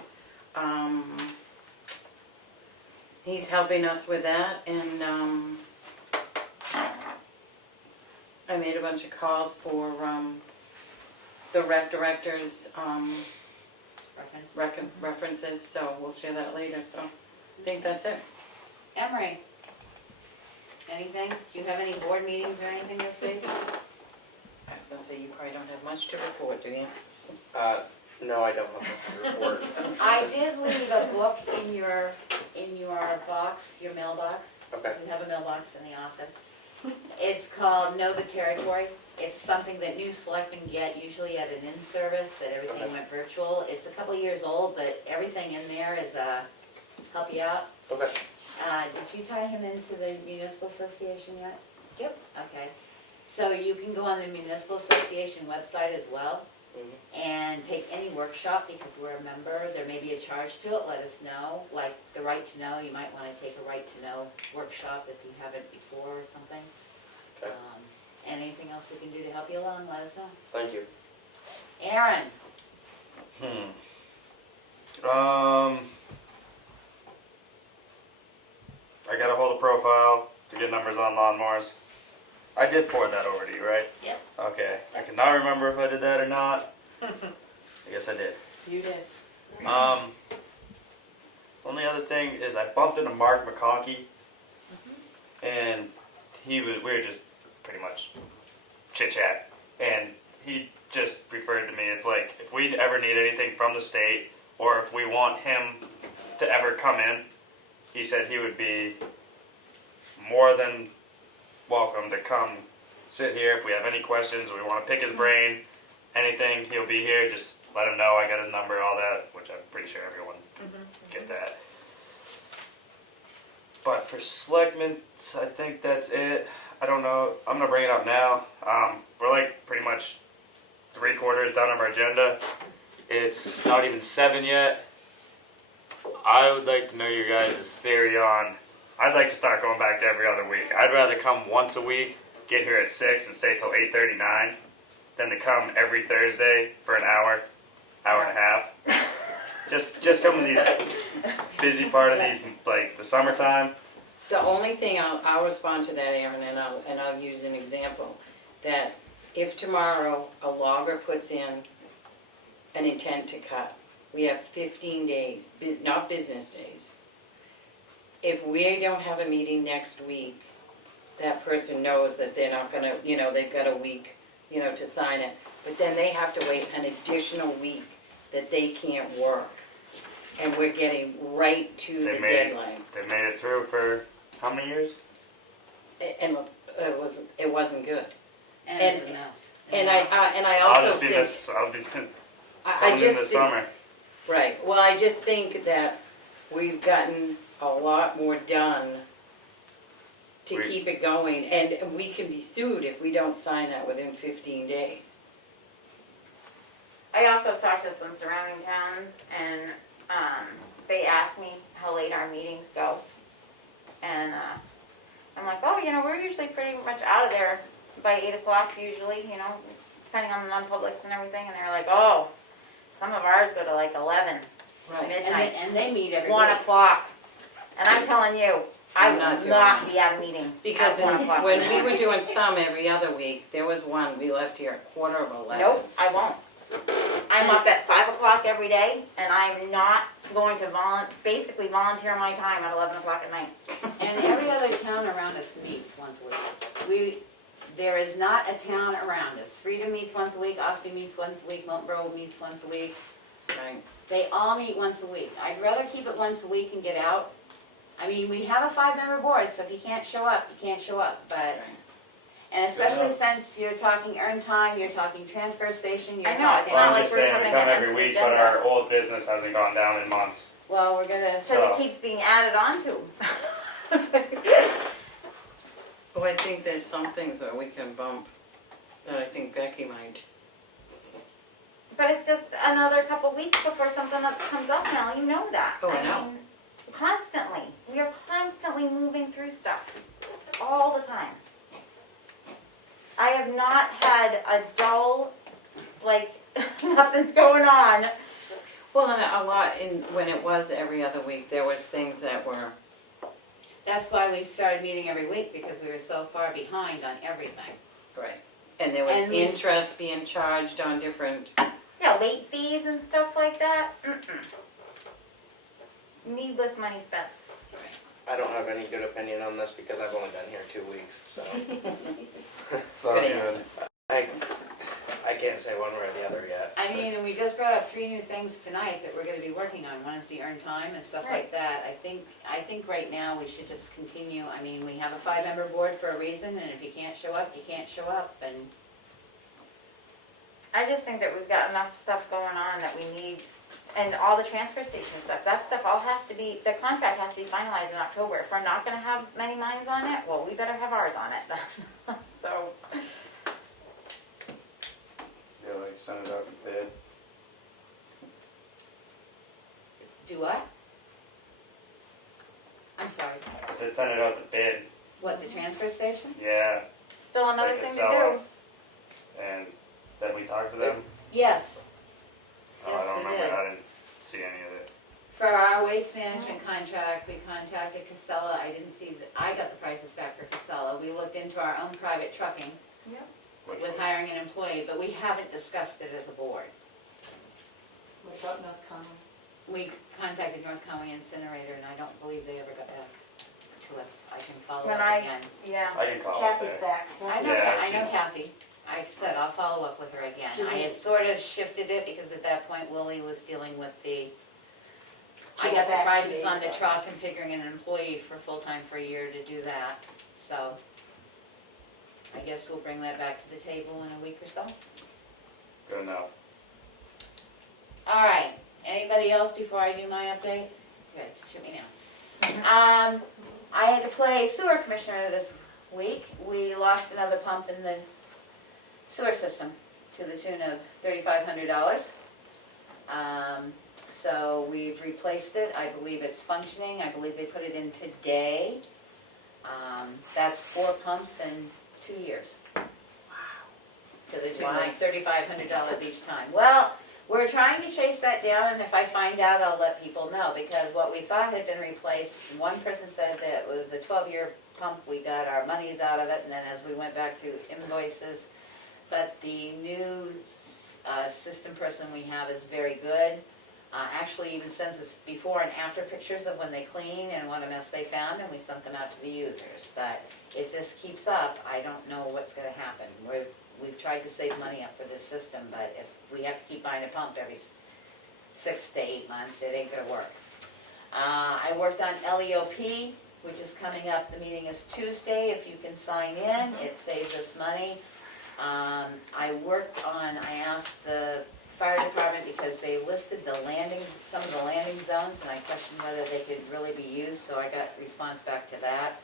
He's helping us with that, and, I made a bunch of calls for, the rec director's, Reference? references, so we'll share that later, so I think that's it. Emery? Anything? Do you have any board meetings or anything this week? I was gonna say, you probably don't have much to report, do you? No, I don't have much to report. I did leave a book in your box, your mailbox. Okay. You have a mailbox in the office. It's called Know the Territory. It's something that new selectmen get usually at an in-service, but everything Okay. went virtual. It's a couple of years old, but everything in there is, help you out. Okay. Did you tie him into the municipal association yet? Yep. Okay. So you can go on the municipal association website as well Mhm. and take any workshop because we're a member. There may be a charge to it, let us know. Like the right to know, you might want to take a right to know workshop if you haven't before or something. Okay. Anything else we can do to help you along, let us know. Thank you. Aaron? I got a hold of profile to get numbers on lawnmowers. I did forward that over to you, right? Yes. Okay. I cannot remember if I did that or not. I guess I did. You did. Only other thing is I bumped into Mark McConkey, and we were just pretty much chit chat, and he just referred to me if we ever need anything from the state or if we want him to ever come in, he said he would be more than welcome to come sit here if we have any questions or we want to pick his brain, anything, he'll be here. Just let him know I got his number, all that, which I'm pretty sure everyone get that. But for Selectmen, I think that's it. I don't know. I'm gonna bring it up now. We're like pretty much 3/4 done of our agenda. It's not even 7 yet. I would like to know your guys' theory on. I'd like to start going back to every other week. I'd rather come once a week, get here at 6 and stay till 8:39, than to come every Thursday for an hour and a half. Just come in these busy part of these, like the summertime. The only thing I'll respond to that, Aaron, and I'll use an example, that if tomorrow a logger puts in an intent to cut, we have 15 days, not business days. If we don't have a meeting next week, that person knows that they're not gonna, they've got a week, to sign it. But then they have to wait an additional week that they can't work. And we're getting right to the deadline. They made it through for how many years? And it wasn't good. And And- it's a mess. And I I'll also just be think, this. I'll be coming I in just this think, summer. right, well, I just think that we've gotten a lot more done to keep it going, and we can be sued if we don't sign that within 15 days. I also talked to some surrounding towns, and they asked me how late our meetings go. And I'm like, oh, we're usually pretty much out of there by 8 o'clock usually, depending on the non-publics and everything. And they're like, oh, some of ours go to like 11, midnight, And they meet every 1 week. o'clock. And I'm telling you, I I'm not will doing not that. be at a meeting Because at 1 o'clock. when we were doing some every other week, there was one, we left here at 11:15. Nope, I won't. I'm up at 5 o'clock every day, and I'm not going to basically volunteer my time at 11 o'clock at night. And every other town around us meets once a week. There is not a town around us. Freedom meets once a week, Ospey meets once a week, Miltonboro meets once a week. Right. They all meet once a week. I'd rather keep it once a week and get out. I mean, we have a 5-member board, so if you can't show up, you can't show up, but, and especially since you're talking earned time, you're talking transfer station, you're I know, talking. it's Well, not I'm like just we're saying, we putting come it every on the week, but agenda. our old business hasn't gone down in months. Well, we're gonna, Because it keeps being added on to. Well, I think there's some things that we can bump that I think Becky might. But it's just another couple weeks before something else comes up now, you know that. Oh, I know. mean, constantly. We are constantly moving through stuff, all the time. I have not had a dull, nothing's going on. Well, and a lot when it was every other week, there was things that were, that's why we started meeting every week, because we were so far behind on everything. right. And there was And we- interest being charged on different, Yeah, late fees and stuff like that. Needless money spent. I don't have any good opinion on this because I've only been here 2 weeks, so good answer. I can't say one way or the other yet. I mean, and we just brought up 3 new things tonight that we're gonna be working on. One is the earned time and stuff like that. I think right now we should just continue. I mean, we have a 5-member board for a reason, and if you can't show up, you can't show up, and I just think that we've got enough stuff going on that we need, and all the transfer station stuff, that stuff all has to be, the contract has to be finalized in October. If we're not gonna have many minds on it, well, we better have ours on it then. So, Yeah, like send it out to bid. do what? I'm sorry. I said send it out to bid, What, the transfer station? yeah, still another Like a thing to seller. do. and then we talked to them. Yes. Oh, Yes, I don't we remember, did. I didn't see any of it. For our waste management contract, we contacted Casella. I didn't see that, I got the prices back for Casella. We looked into our own private trucking Which with was- hiring an employee, but we haven't discussed it as a board. What about North Common? We contacted North County Incinerator, and I don't believe they ever got back to us. I can follow When up I- again. Yeah. I can call it Kathy's there. back. I know, Yeah, I know she- Kathy. I said I'll follow up with her again. I had sort of shifted it because at that point Willie was dealing with the, I got the prices on the truck and figuring an employee for full-time for a year to do that. So I guess we'll bring that back to the table in a week or so. Good enough. All right, anybody else before I do my update? Good, shoot me now. I had to play sewer commissioner this week. We lost another pump in the sewer system to the tune of $3,500. So we've replaced it. I believe it's functioning. I believe they put it in today. That's 4 pumps in 2 years. Wow. To the tune of $3,500 each time. Well, we're trying to chase that down, and if I find out, I'll let people know, because what we thought had been replaced, one person said that it was a 12-year pump, we got our monies out of it, and then as we went back through invoices, but the new system person we have is very good. Actually even sends us before and after pictures of when they clean and what a mess they found, and we sent them out to the users. But if this keeps up, I don't know what's going to happen. We've tried to save money up for this system, but if we have to keep buying a pump every 6 to 8 months, it ain't gonna work. I worked on LEOP, which is coming up. The meeting is Tuesday. If you can sign in, it saves us money. I asked the fire department, because they listed the landings, some of the landing zones, and I questioned whether they could really be used, so I got response back to that.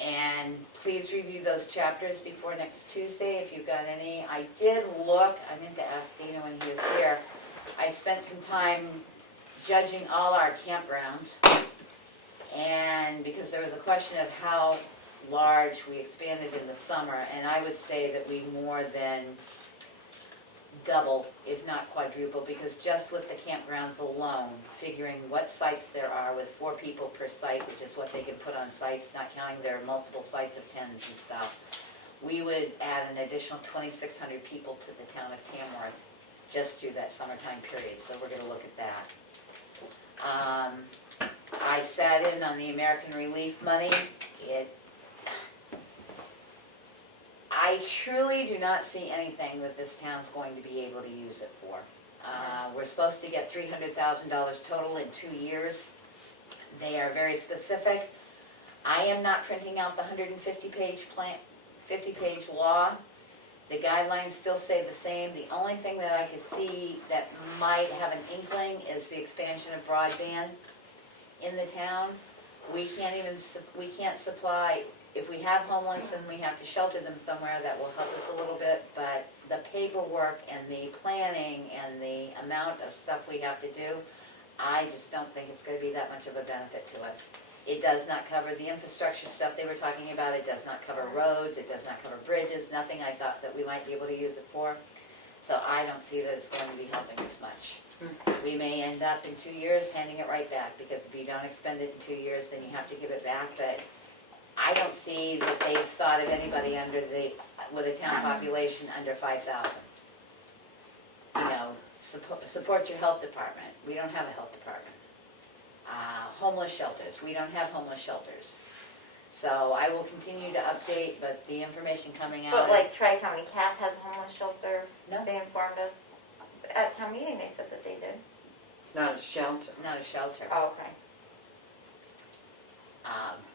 And please review those chapters before next Tuesday if you've got any. I did look, I meant to ask Dina when he was here, I spent some time judging all our campgrounds. And because there was a question of how large we expanded in the summer, and I would say that we more than double, if not quadruple, because just with the campgrounds alone, figuring what sites there are with 4 people per site, which is what they can put on sites, not counting their multiple sites of 10s and stuff, we would add an additional 2,600 people to the town of Tamworth just through that summertime period, so we're gonna look at that. I sat in on the American Relief money. I truly do not see anything that this town's going to be able to use it for. We're supposed to get $300,000 total in 2 years. They are very specific. I am not printing out the 150-page plan, 50-page law. The guidelines still say the same. The only thing that I could see that might have an inkling is the expansion of broadband in the town. We can't supply, if we have homeless and we have to shelter them somewhere, that will help us a little bit, but the paperwork and the planning and the amount of stuff we have to do, I just don't think it's going to be that much of a benefit to us. It does not cover the infrastructure stuff they were talking about. It does not cover roads. It does not cover bridges. Nothing I thought that we might be able to use it for. So I don't see that it's going to be helping us much. We may end up in 2 years handing it right back, because if you don't expend it in 2 years, then you have to give it back. But I don't see that they've thought of anybody with a town population under 5,000. You know, support your health department. We don't have a health department. Homeless shelters. We don't have homeless shelters. So I will continue to update, but the information coming out But is... like Tri-County CAP has a homeless shelter, No. they informed us. At town meeting, they said that they did. Not a shelter. Not a shelter. Oh, okay.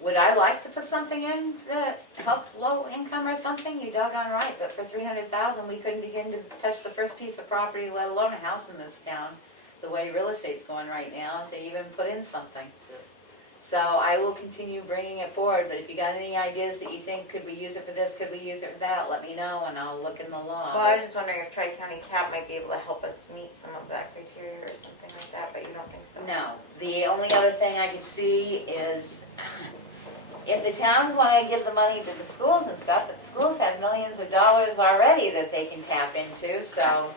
Would I like to put something in that help low income or something? You doggone right, but for $300,000, we couldn't begin to touch the first piece of property, let alone a house in this town, the way real estate's going right now, to even put in something. So I will continue bringing it forward, but if you got any ideas that you think, could we use it for this, could we use it for that, let me know and I'll look in the law. Well, I was just wondering if Tri-County CAP might be able to help us meet some of that criteria or something like that, but you don't think so? No, the only other thing I could see is, if the towns want to give the money to the schools and stuff, but the schools have millions of dollars already that they can tap into, so,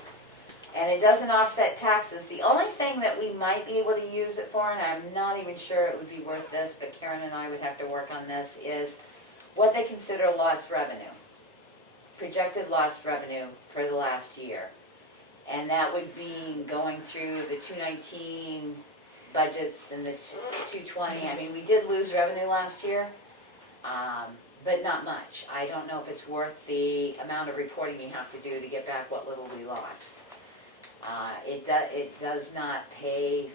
and it doesn't offset taxes. The only thing that we might be able to use it for, and I'm not even sure it would be worth this, but Karen and I would have to work on this, is what they consider lost revenue, projected lost revenue for the last year. And that would be going through the 219 budgets and the 220. I mean, we did lose revenue last year, but not much. I don't know if it's worth the amount of reporting you have to do to get back what little we lost. It does not pay,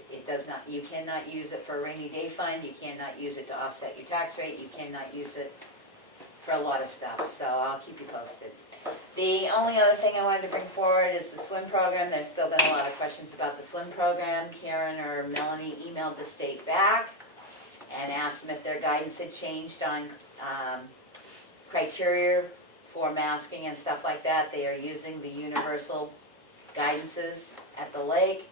you cannot use it for a rainy day fund, you cannot use it to offset your tax rate, you cannot use it for a lot of stuff, so I'll keep you posted. The only other thing I wanted to bring forward is the swim program. There's still been a lot of questions about the swim program. Karen or Melanie emailed the state back and asked them if their guidance had changed on criteria for masking and stuff like that. They are using the universal guidances at the lake.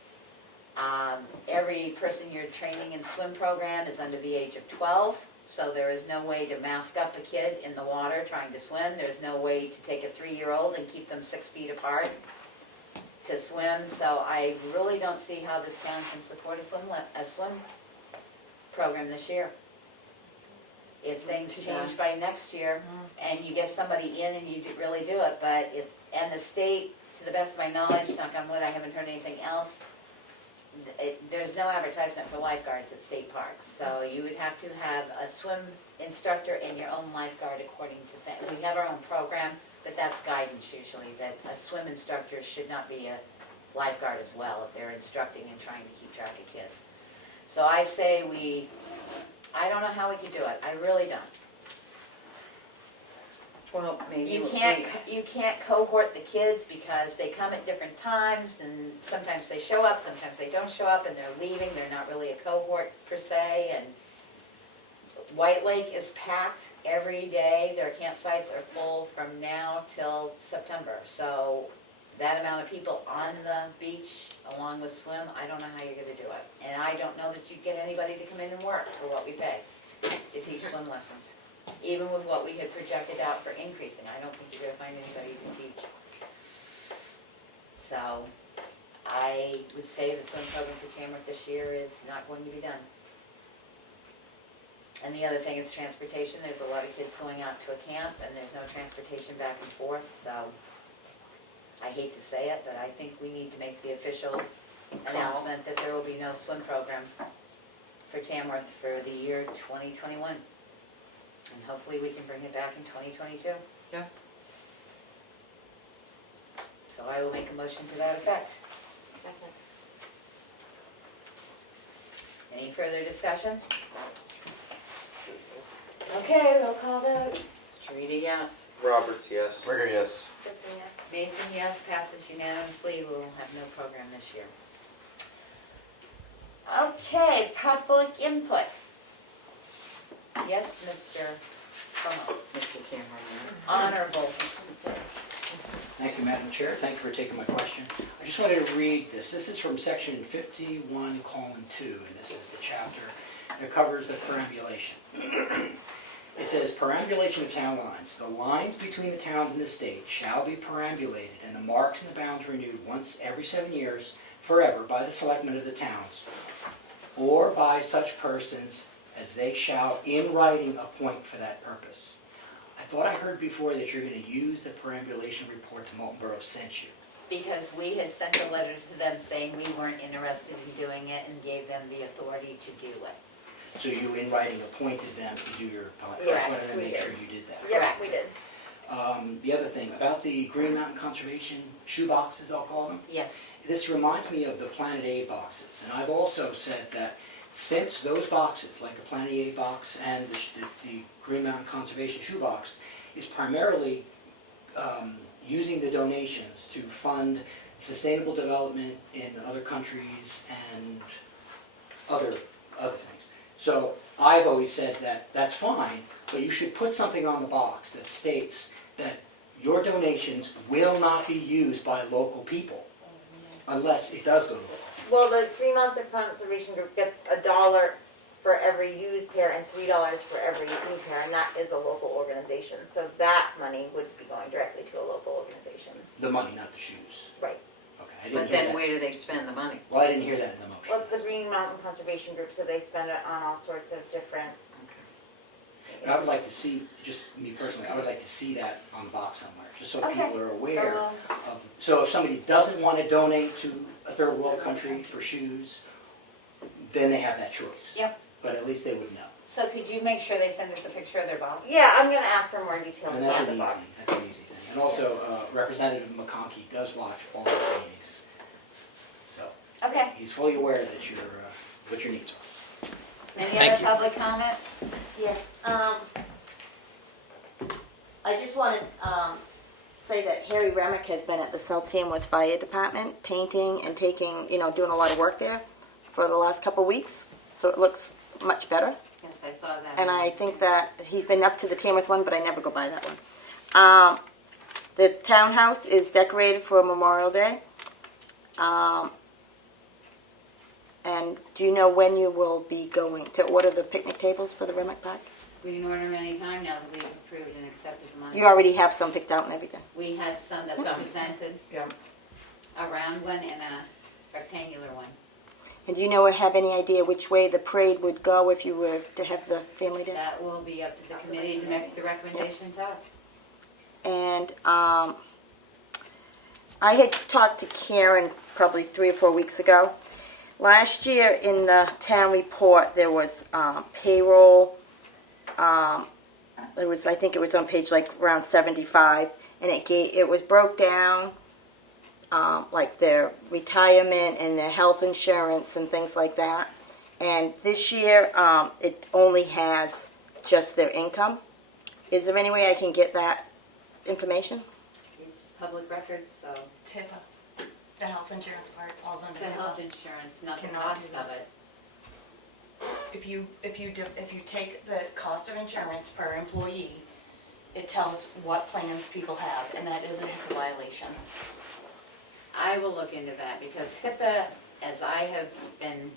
Every person you're training in swim program is under the age of 12, so there is no way to mask up a kid in the water trying to swim. There's no way to take a 3-year-old and keep them 6 feet apart to swim, so I really don't see how this town can support a swim program this year. If things change by next year and you get somebody in and you really do it, but and the state, to the best of my knowledge, knock on wood, I haven't heard anything else, there's no advertisement for lifeguards at state parks. So you would have to have a swim instructor and your own lifeguard according to things. We have our own program, but that's guidance usually, that a swim instructor should not be a lifeguard as well if they're instructing and trying to keep track of kids. So I say I don't know how we could do it. I really don't. Well, maybe You we- can't cohort the kids because they come at different times, and sometimes they show up, sometimes they don't show up, and they're leaving, they're not really a cohort per se, and White Lake is packed every day, their campsites are full from now till September, so that amount of people on the beach along with swim, I don't know how you're gonna do it. And I don't know that you'd get anybody to come in and work for what we pay to teach swim lessons. Even with what we had projected out for increasing, I don't think you're gonna find anybody to teach. So, I would say the swim program for Tamworth this year is not going to be done. And the other thing is transportation, there's a lot of kids going out to a camp, and there's no transportation back and forth, so I hate to say it, but I think we need to make the official announcement that there will be no swim program for Tamworth for the year 2021. And hopefully we can bring it back in 2022. Yeah. So I will make a motion to that effect. Any further discussion? Okay, roll call vote. Streety, yes. Roberts, yes. Rigger, yes. Mason, yes, passes unanimously. We'll have no program this year. Okay, public input. Yes, Mr. Comeau. Mr. Cameron. Honorable. Thank you, Madam Chair. Thank you for taking my question. I just wanted to read this. This is from section 51:2, and this is the chapter that covers the perambulation. It says, perambulation of town lines. The lines between the towns and the state shall be perambulated, and the marks and the bounds renewed once every 7 years, forever, by the selectmen of the towns, or by such persons as they shall in writing appoint for that purpose. I thought I heard before that you're going to use the perambulation report to Molten Borough sent you. Because we had sent a letter to them saying we weren't interested in doing it and gave them the authority to do it. So you in writing appointed them to do your part. I Yes, just wanted to we make did. sure you did that. Yeah, we did. The other thing, about the Green Mountain Conservation shoeboxes, I'll call them. Yes. This reminds me of the Planet A boxes. And I've also said that since those boxes, like the Planet A box and the Green Mountain Conservation shoebox, is primarily using the donations to fund sustainable development in other countries and other things. So I've always said that that's fine, but you should put something on the box that states that your donations will not be used by local people unless it does go to local. Well, the Green Mountain Conservation Group gets $1 for every used pair and $3 for every new pair, and that is a local organization. So that money would be going directly to a local organization. The money, not the shoes. Right. Okay, I didn't But hear then that. where do they spend the money? Well, I didn't hear that in the motion. Well, it's the Green Mountain Conservation Group, so they spend it on all sorts of different. But I would like to see, just me personally, I would like to see that on the box somewhere, just so Okay. people are aware So of. So if somebody doesn't want to donate to a third world country for shoes, then they have that choice. Yep. But at least they would know. So could you make sure they send us a picture of their box? Yeah, I'm gonna ask for more details And that's about an the box. thing. And also, Representative McConkey does watch all the meetings. So Okay. he's fully aware that what your needs are. Any Thank other you. public comment? Yes, I just want to say that Harry Remick has been at the South Tamworth Fire Department painting and taking, doing a lot of work there for the last couple of weeks. So it looks much better. Yes, I saw that. And I think that he's been up to the Tamworth one, but I never go by that one. The townhouse is decorated for Memorial Day. And do you know when you will be going to order the picnic tables for the Remick Parks? We can order them anytime now that we've approved and accepted the money. You already have some picked out and everything. We had some that were presented, Yeah. a round one and a rectangular one. And do you know or have any idea which way the parade would go if you were to have the family day? That will be up to the committee to make the recommendation to us. And I had talked to Karen probably 3 or 4 weeks ago. Last year in the town report there was payroll. There was, I think it was on page like around 75, and it was broke down like their retirement and their health insurance and things like that. And this year it only has just their income. Is there any way I can get that information? It's public records, so HIPAA, the health insurance part falls under the health HIPAA. insurance, not the Cannot cost do of that. it. If you take the cost of insurance per employee, it tells what plans people have, and that is a HIPAA violation. I will look into that because HIPAA, as I have been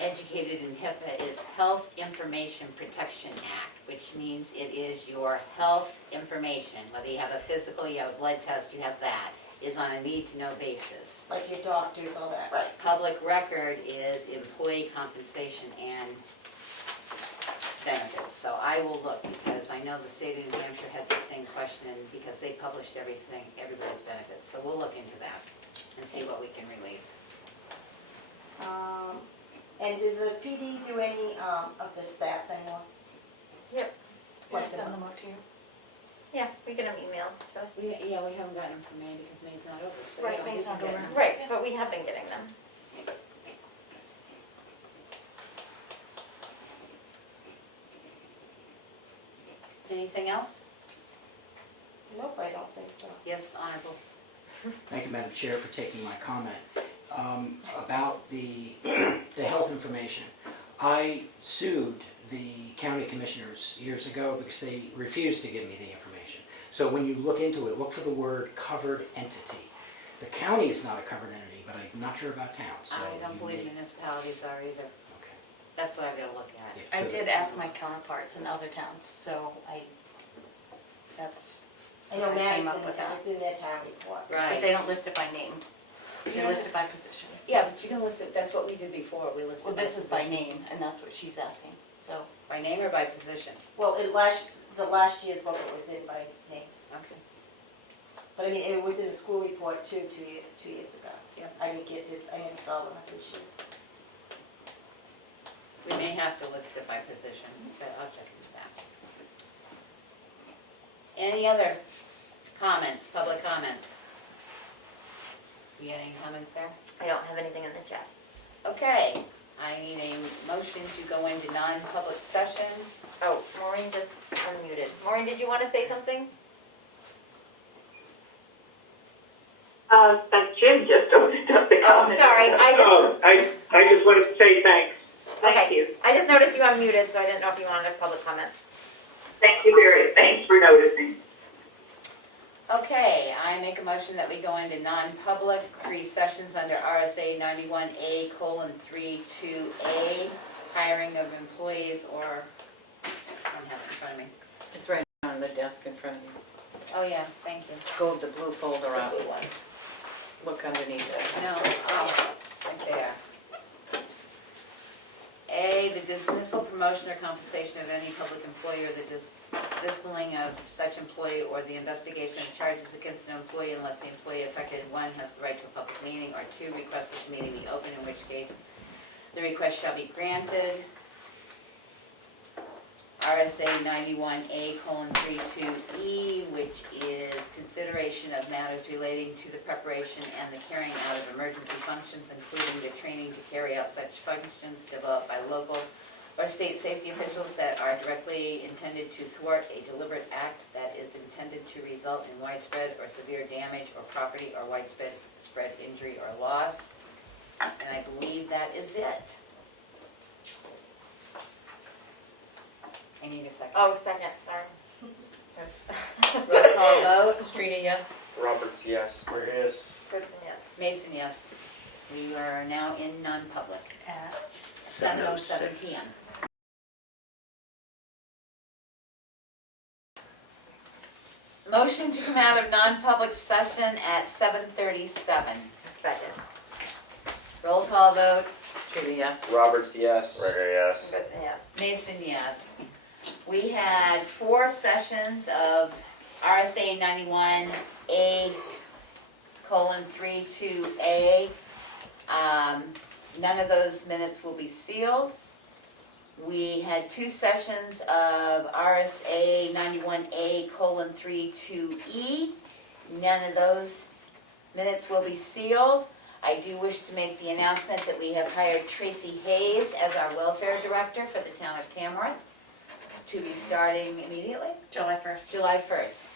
educated in HIPAA, is Health Information Protection Act, which means it is your health information. Whether you have a physical, you have a blood test, you have that, is on a need-to-know basis. Like your doctors, all that, right? Public record is employee compensation and benefits. So I will look because I know the state of New Hampshire had the same question because they published everything, everybody's benefits. So we'll look into that and see what we can release. And does the PD do any of the stats anymore? Yep. Can I send them out to you? Yeah, we get them emailed to us. We haven't gotten them from May because May's not over. So Right, yeah, May's we can not get over. them. Right, but we have been getting them. Anything else? Nope, I don't think so. Yes, Honorable. Thank you, Madam Chair, for taking my comment. About the health information. I sued the county commissioners years ago because they refused to give me the information. So when you look into it, look for the word covered entity. The county is not a covered entity, but I'm not sure about towns. So I don't you believe may- municipalities are either. Okay. That's what I've got to look at. Yeah, I 'cause did ask my counterparts in other towns, so that's, I know I came Madison, up with that. it's in their town report. but Right. they don't list it by name. They list it by position. Yeah, but you can list it, that's what we did before, we listed. Well, this is by name, and that's what she's asking, so. By name or by position? Well, the last year's book it was in by name. Okay. But I mean, it was in the school report too, 2 years ago. Yeah. I didn't get this, I never saw one of this year's. We may have to list it by position, but I'll check into that. Any other comments, public comments? You got any comments there? I don't have anything in the chat. Okay, I need a motion to go into non-public session. Oh, Maureen just unmuted. Maureen, did you want to say something? Jim just opened up the Oh, comment. sorry, I just wanted to say thanks. Thank Okay. you. I just noticed you unmuted, so I didn't know if you wanted a public comment. Thanks for noticing. Okay, I make a motion that we go into non-public, 3 sessions under RSA 91A:32A, hiring of employees or, I don't have it in front of me. It's right on the desk in front of you. Oh, yeah, thank you. Go the blue folder The out, blue one. look underneath it. No, oh, right there. A, the dismissal, promotion, or compensation of any public employee or the disciplining of such employee or the investigation of charges against an employee unless the employee affected, 1, has the right to a public meeting, or 2, requests this meeting be open, in which case the request shall be granted. RSA 91A:32E, which is consideration of matters relating to the preparation and the carrying out of emergency functions, including the training to carry out such functions developed by local or state safety officials that are directly intended to thwart a deliberate act that is intended to result in widespread or severe damage or property or widespread injury or loss. And I believe that is it. I need a second. Oh, second, sorry. Roll call vote. Streeter, yes? Roberts, yes. Yes. Goodson, yes. Mason, yes. We are now in non-public At 7:07 PM. Motion to come out of non-public session at 7:37. Second. Roll call vote. Streeter, yes? Roberts, yes. Ritter, yes. Goodson, yes. Mason, yes. We had 4 sessions of RSA 91A:32A. None of those minutes will be sealed. We had 2 sessions of RSA 91A:32E. None of those minutes will be sealed. I do wish to make the announcement that we have hired Tracy Hayes as our welfare director for the town of Tamworth, to be starting immediately, July 1st. July 1st.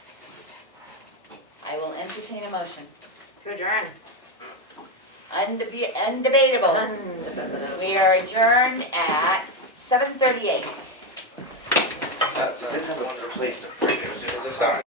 entertain a motion. To adjourn. Undebatable. We are adjourned at 7:38. That's a wonderful place to break. It was just a sign.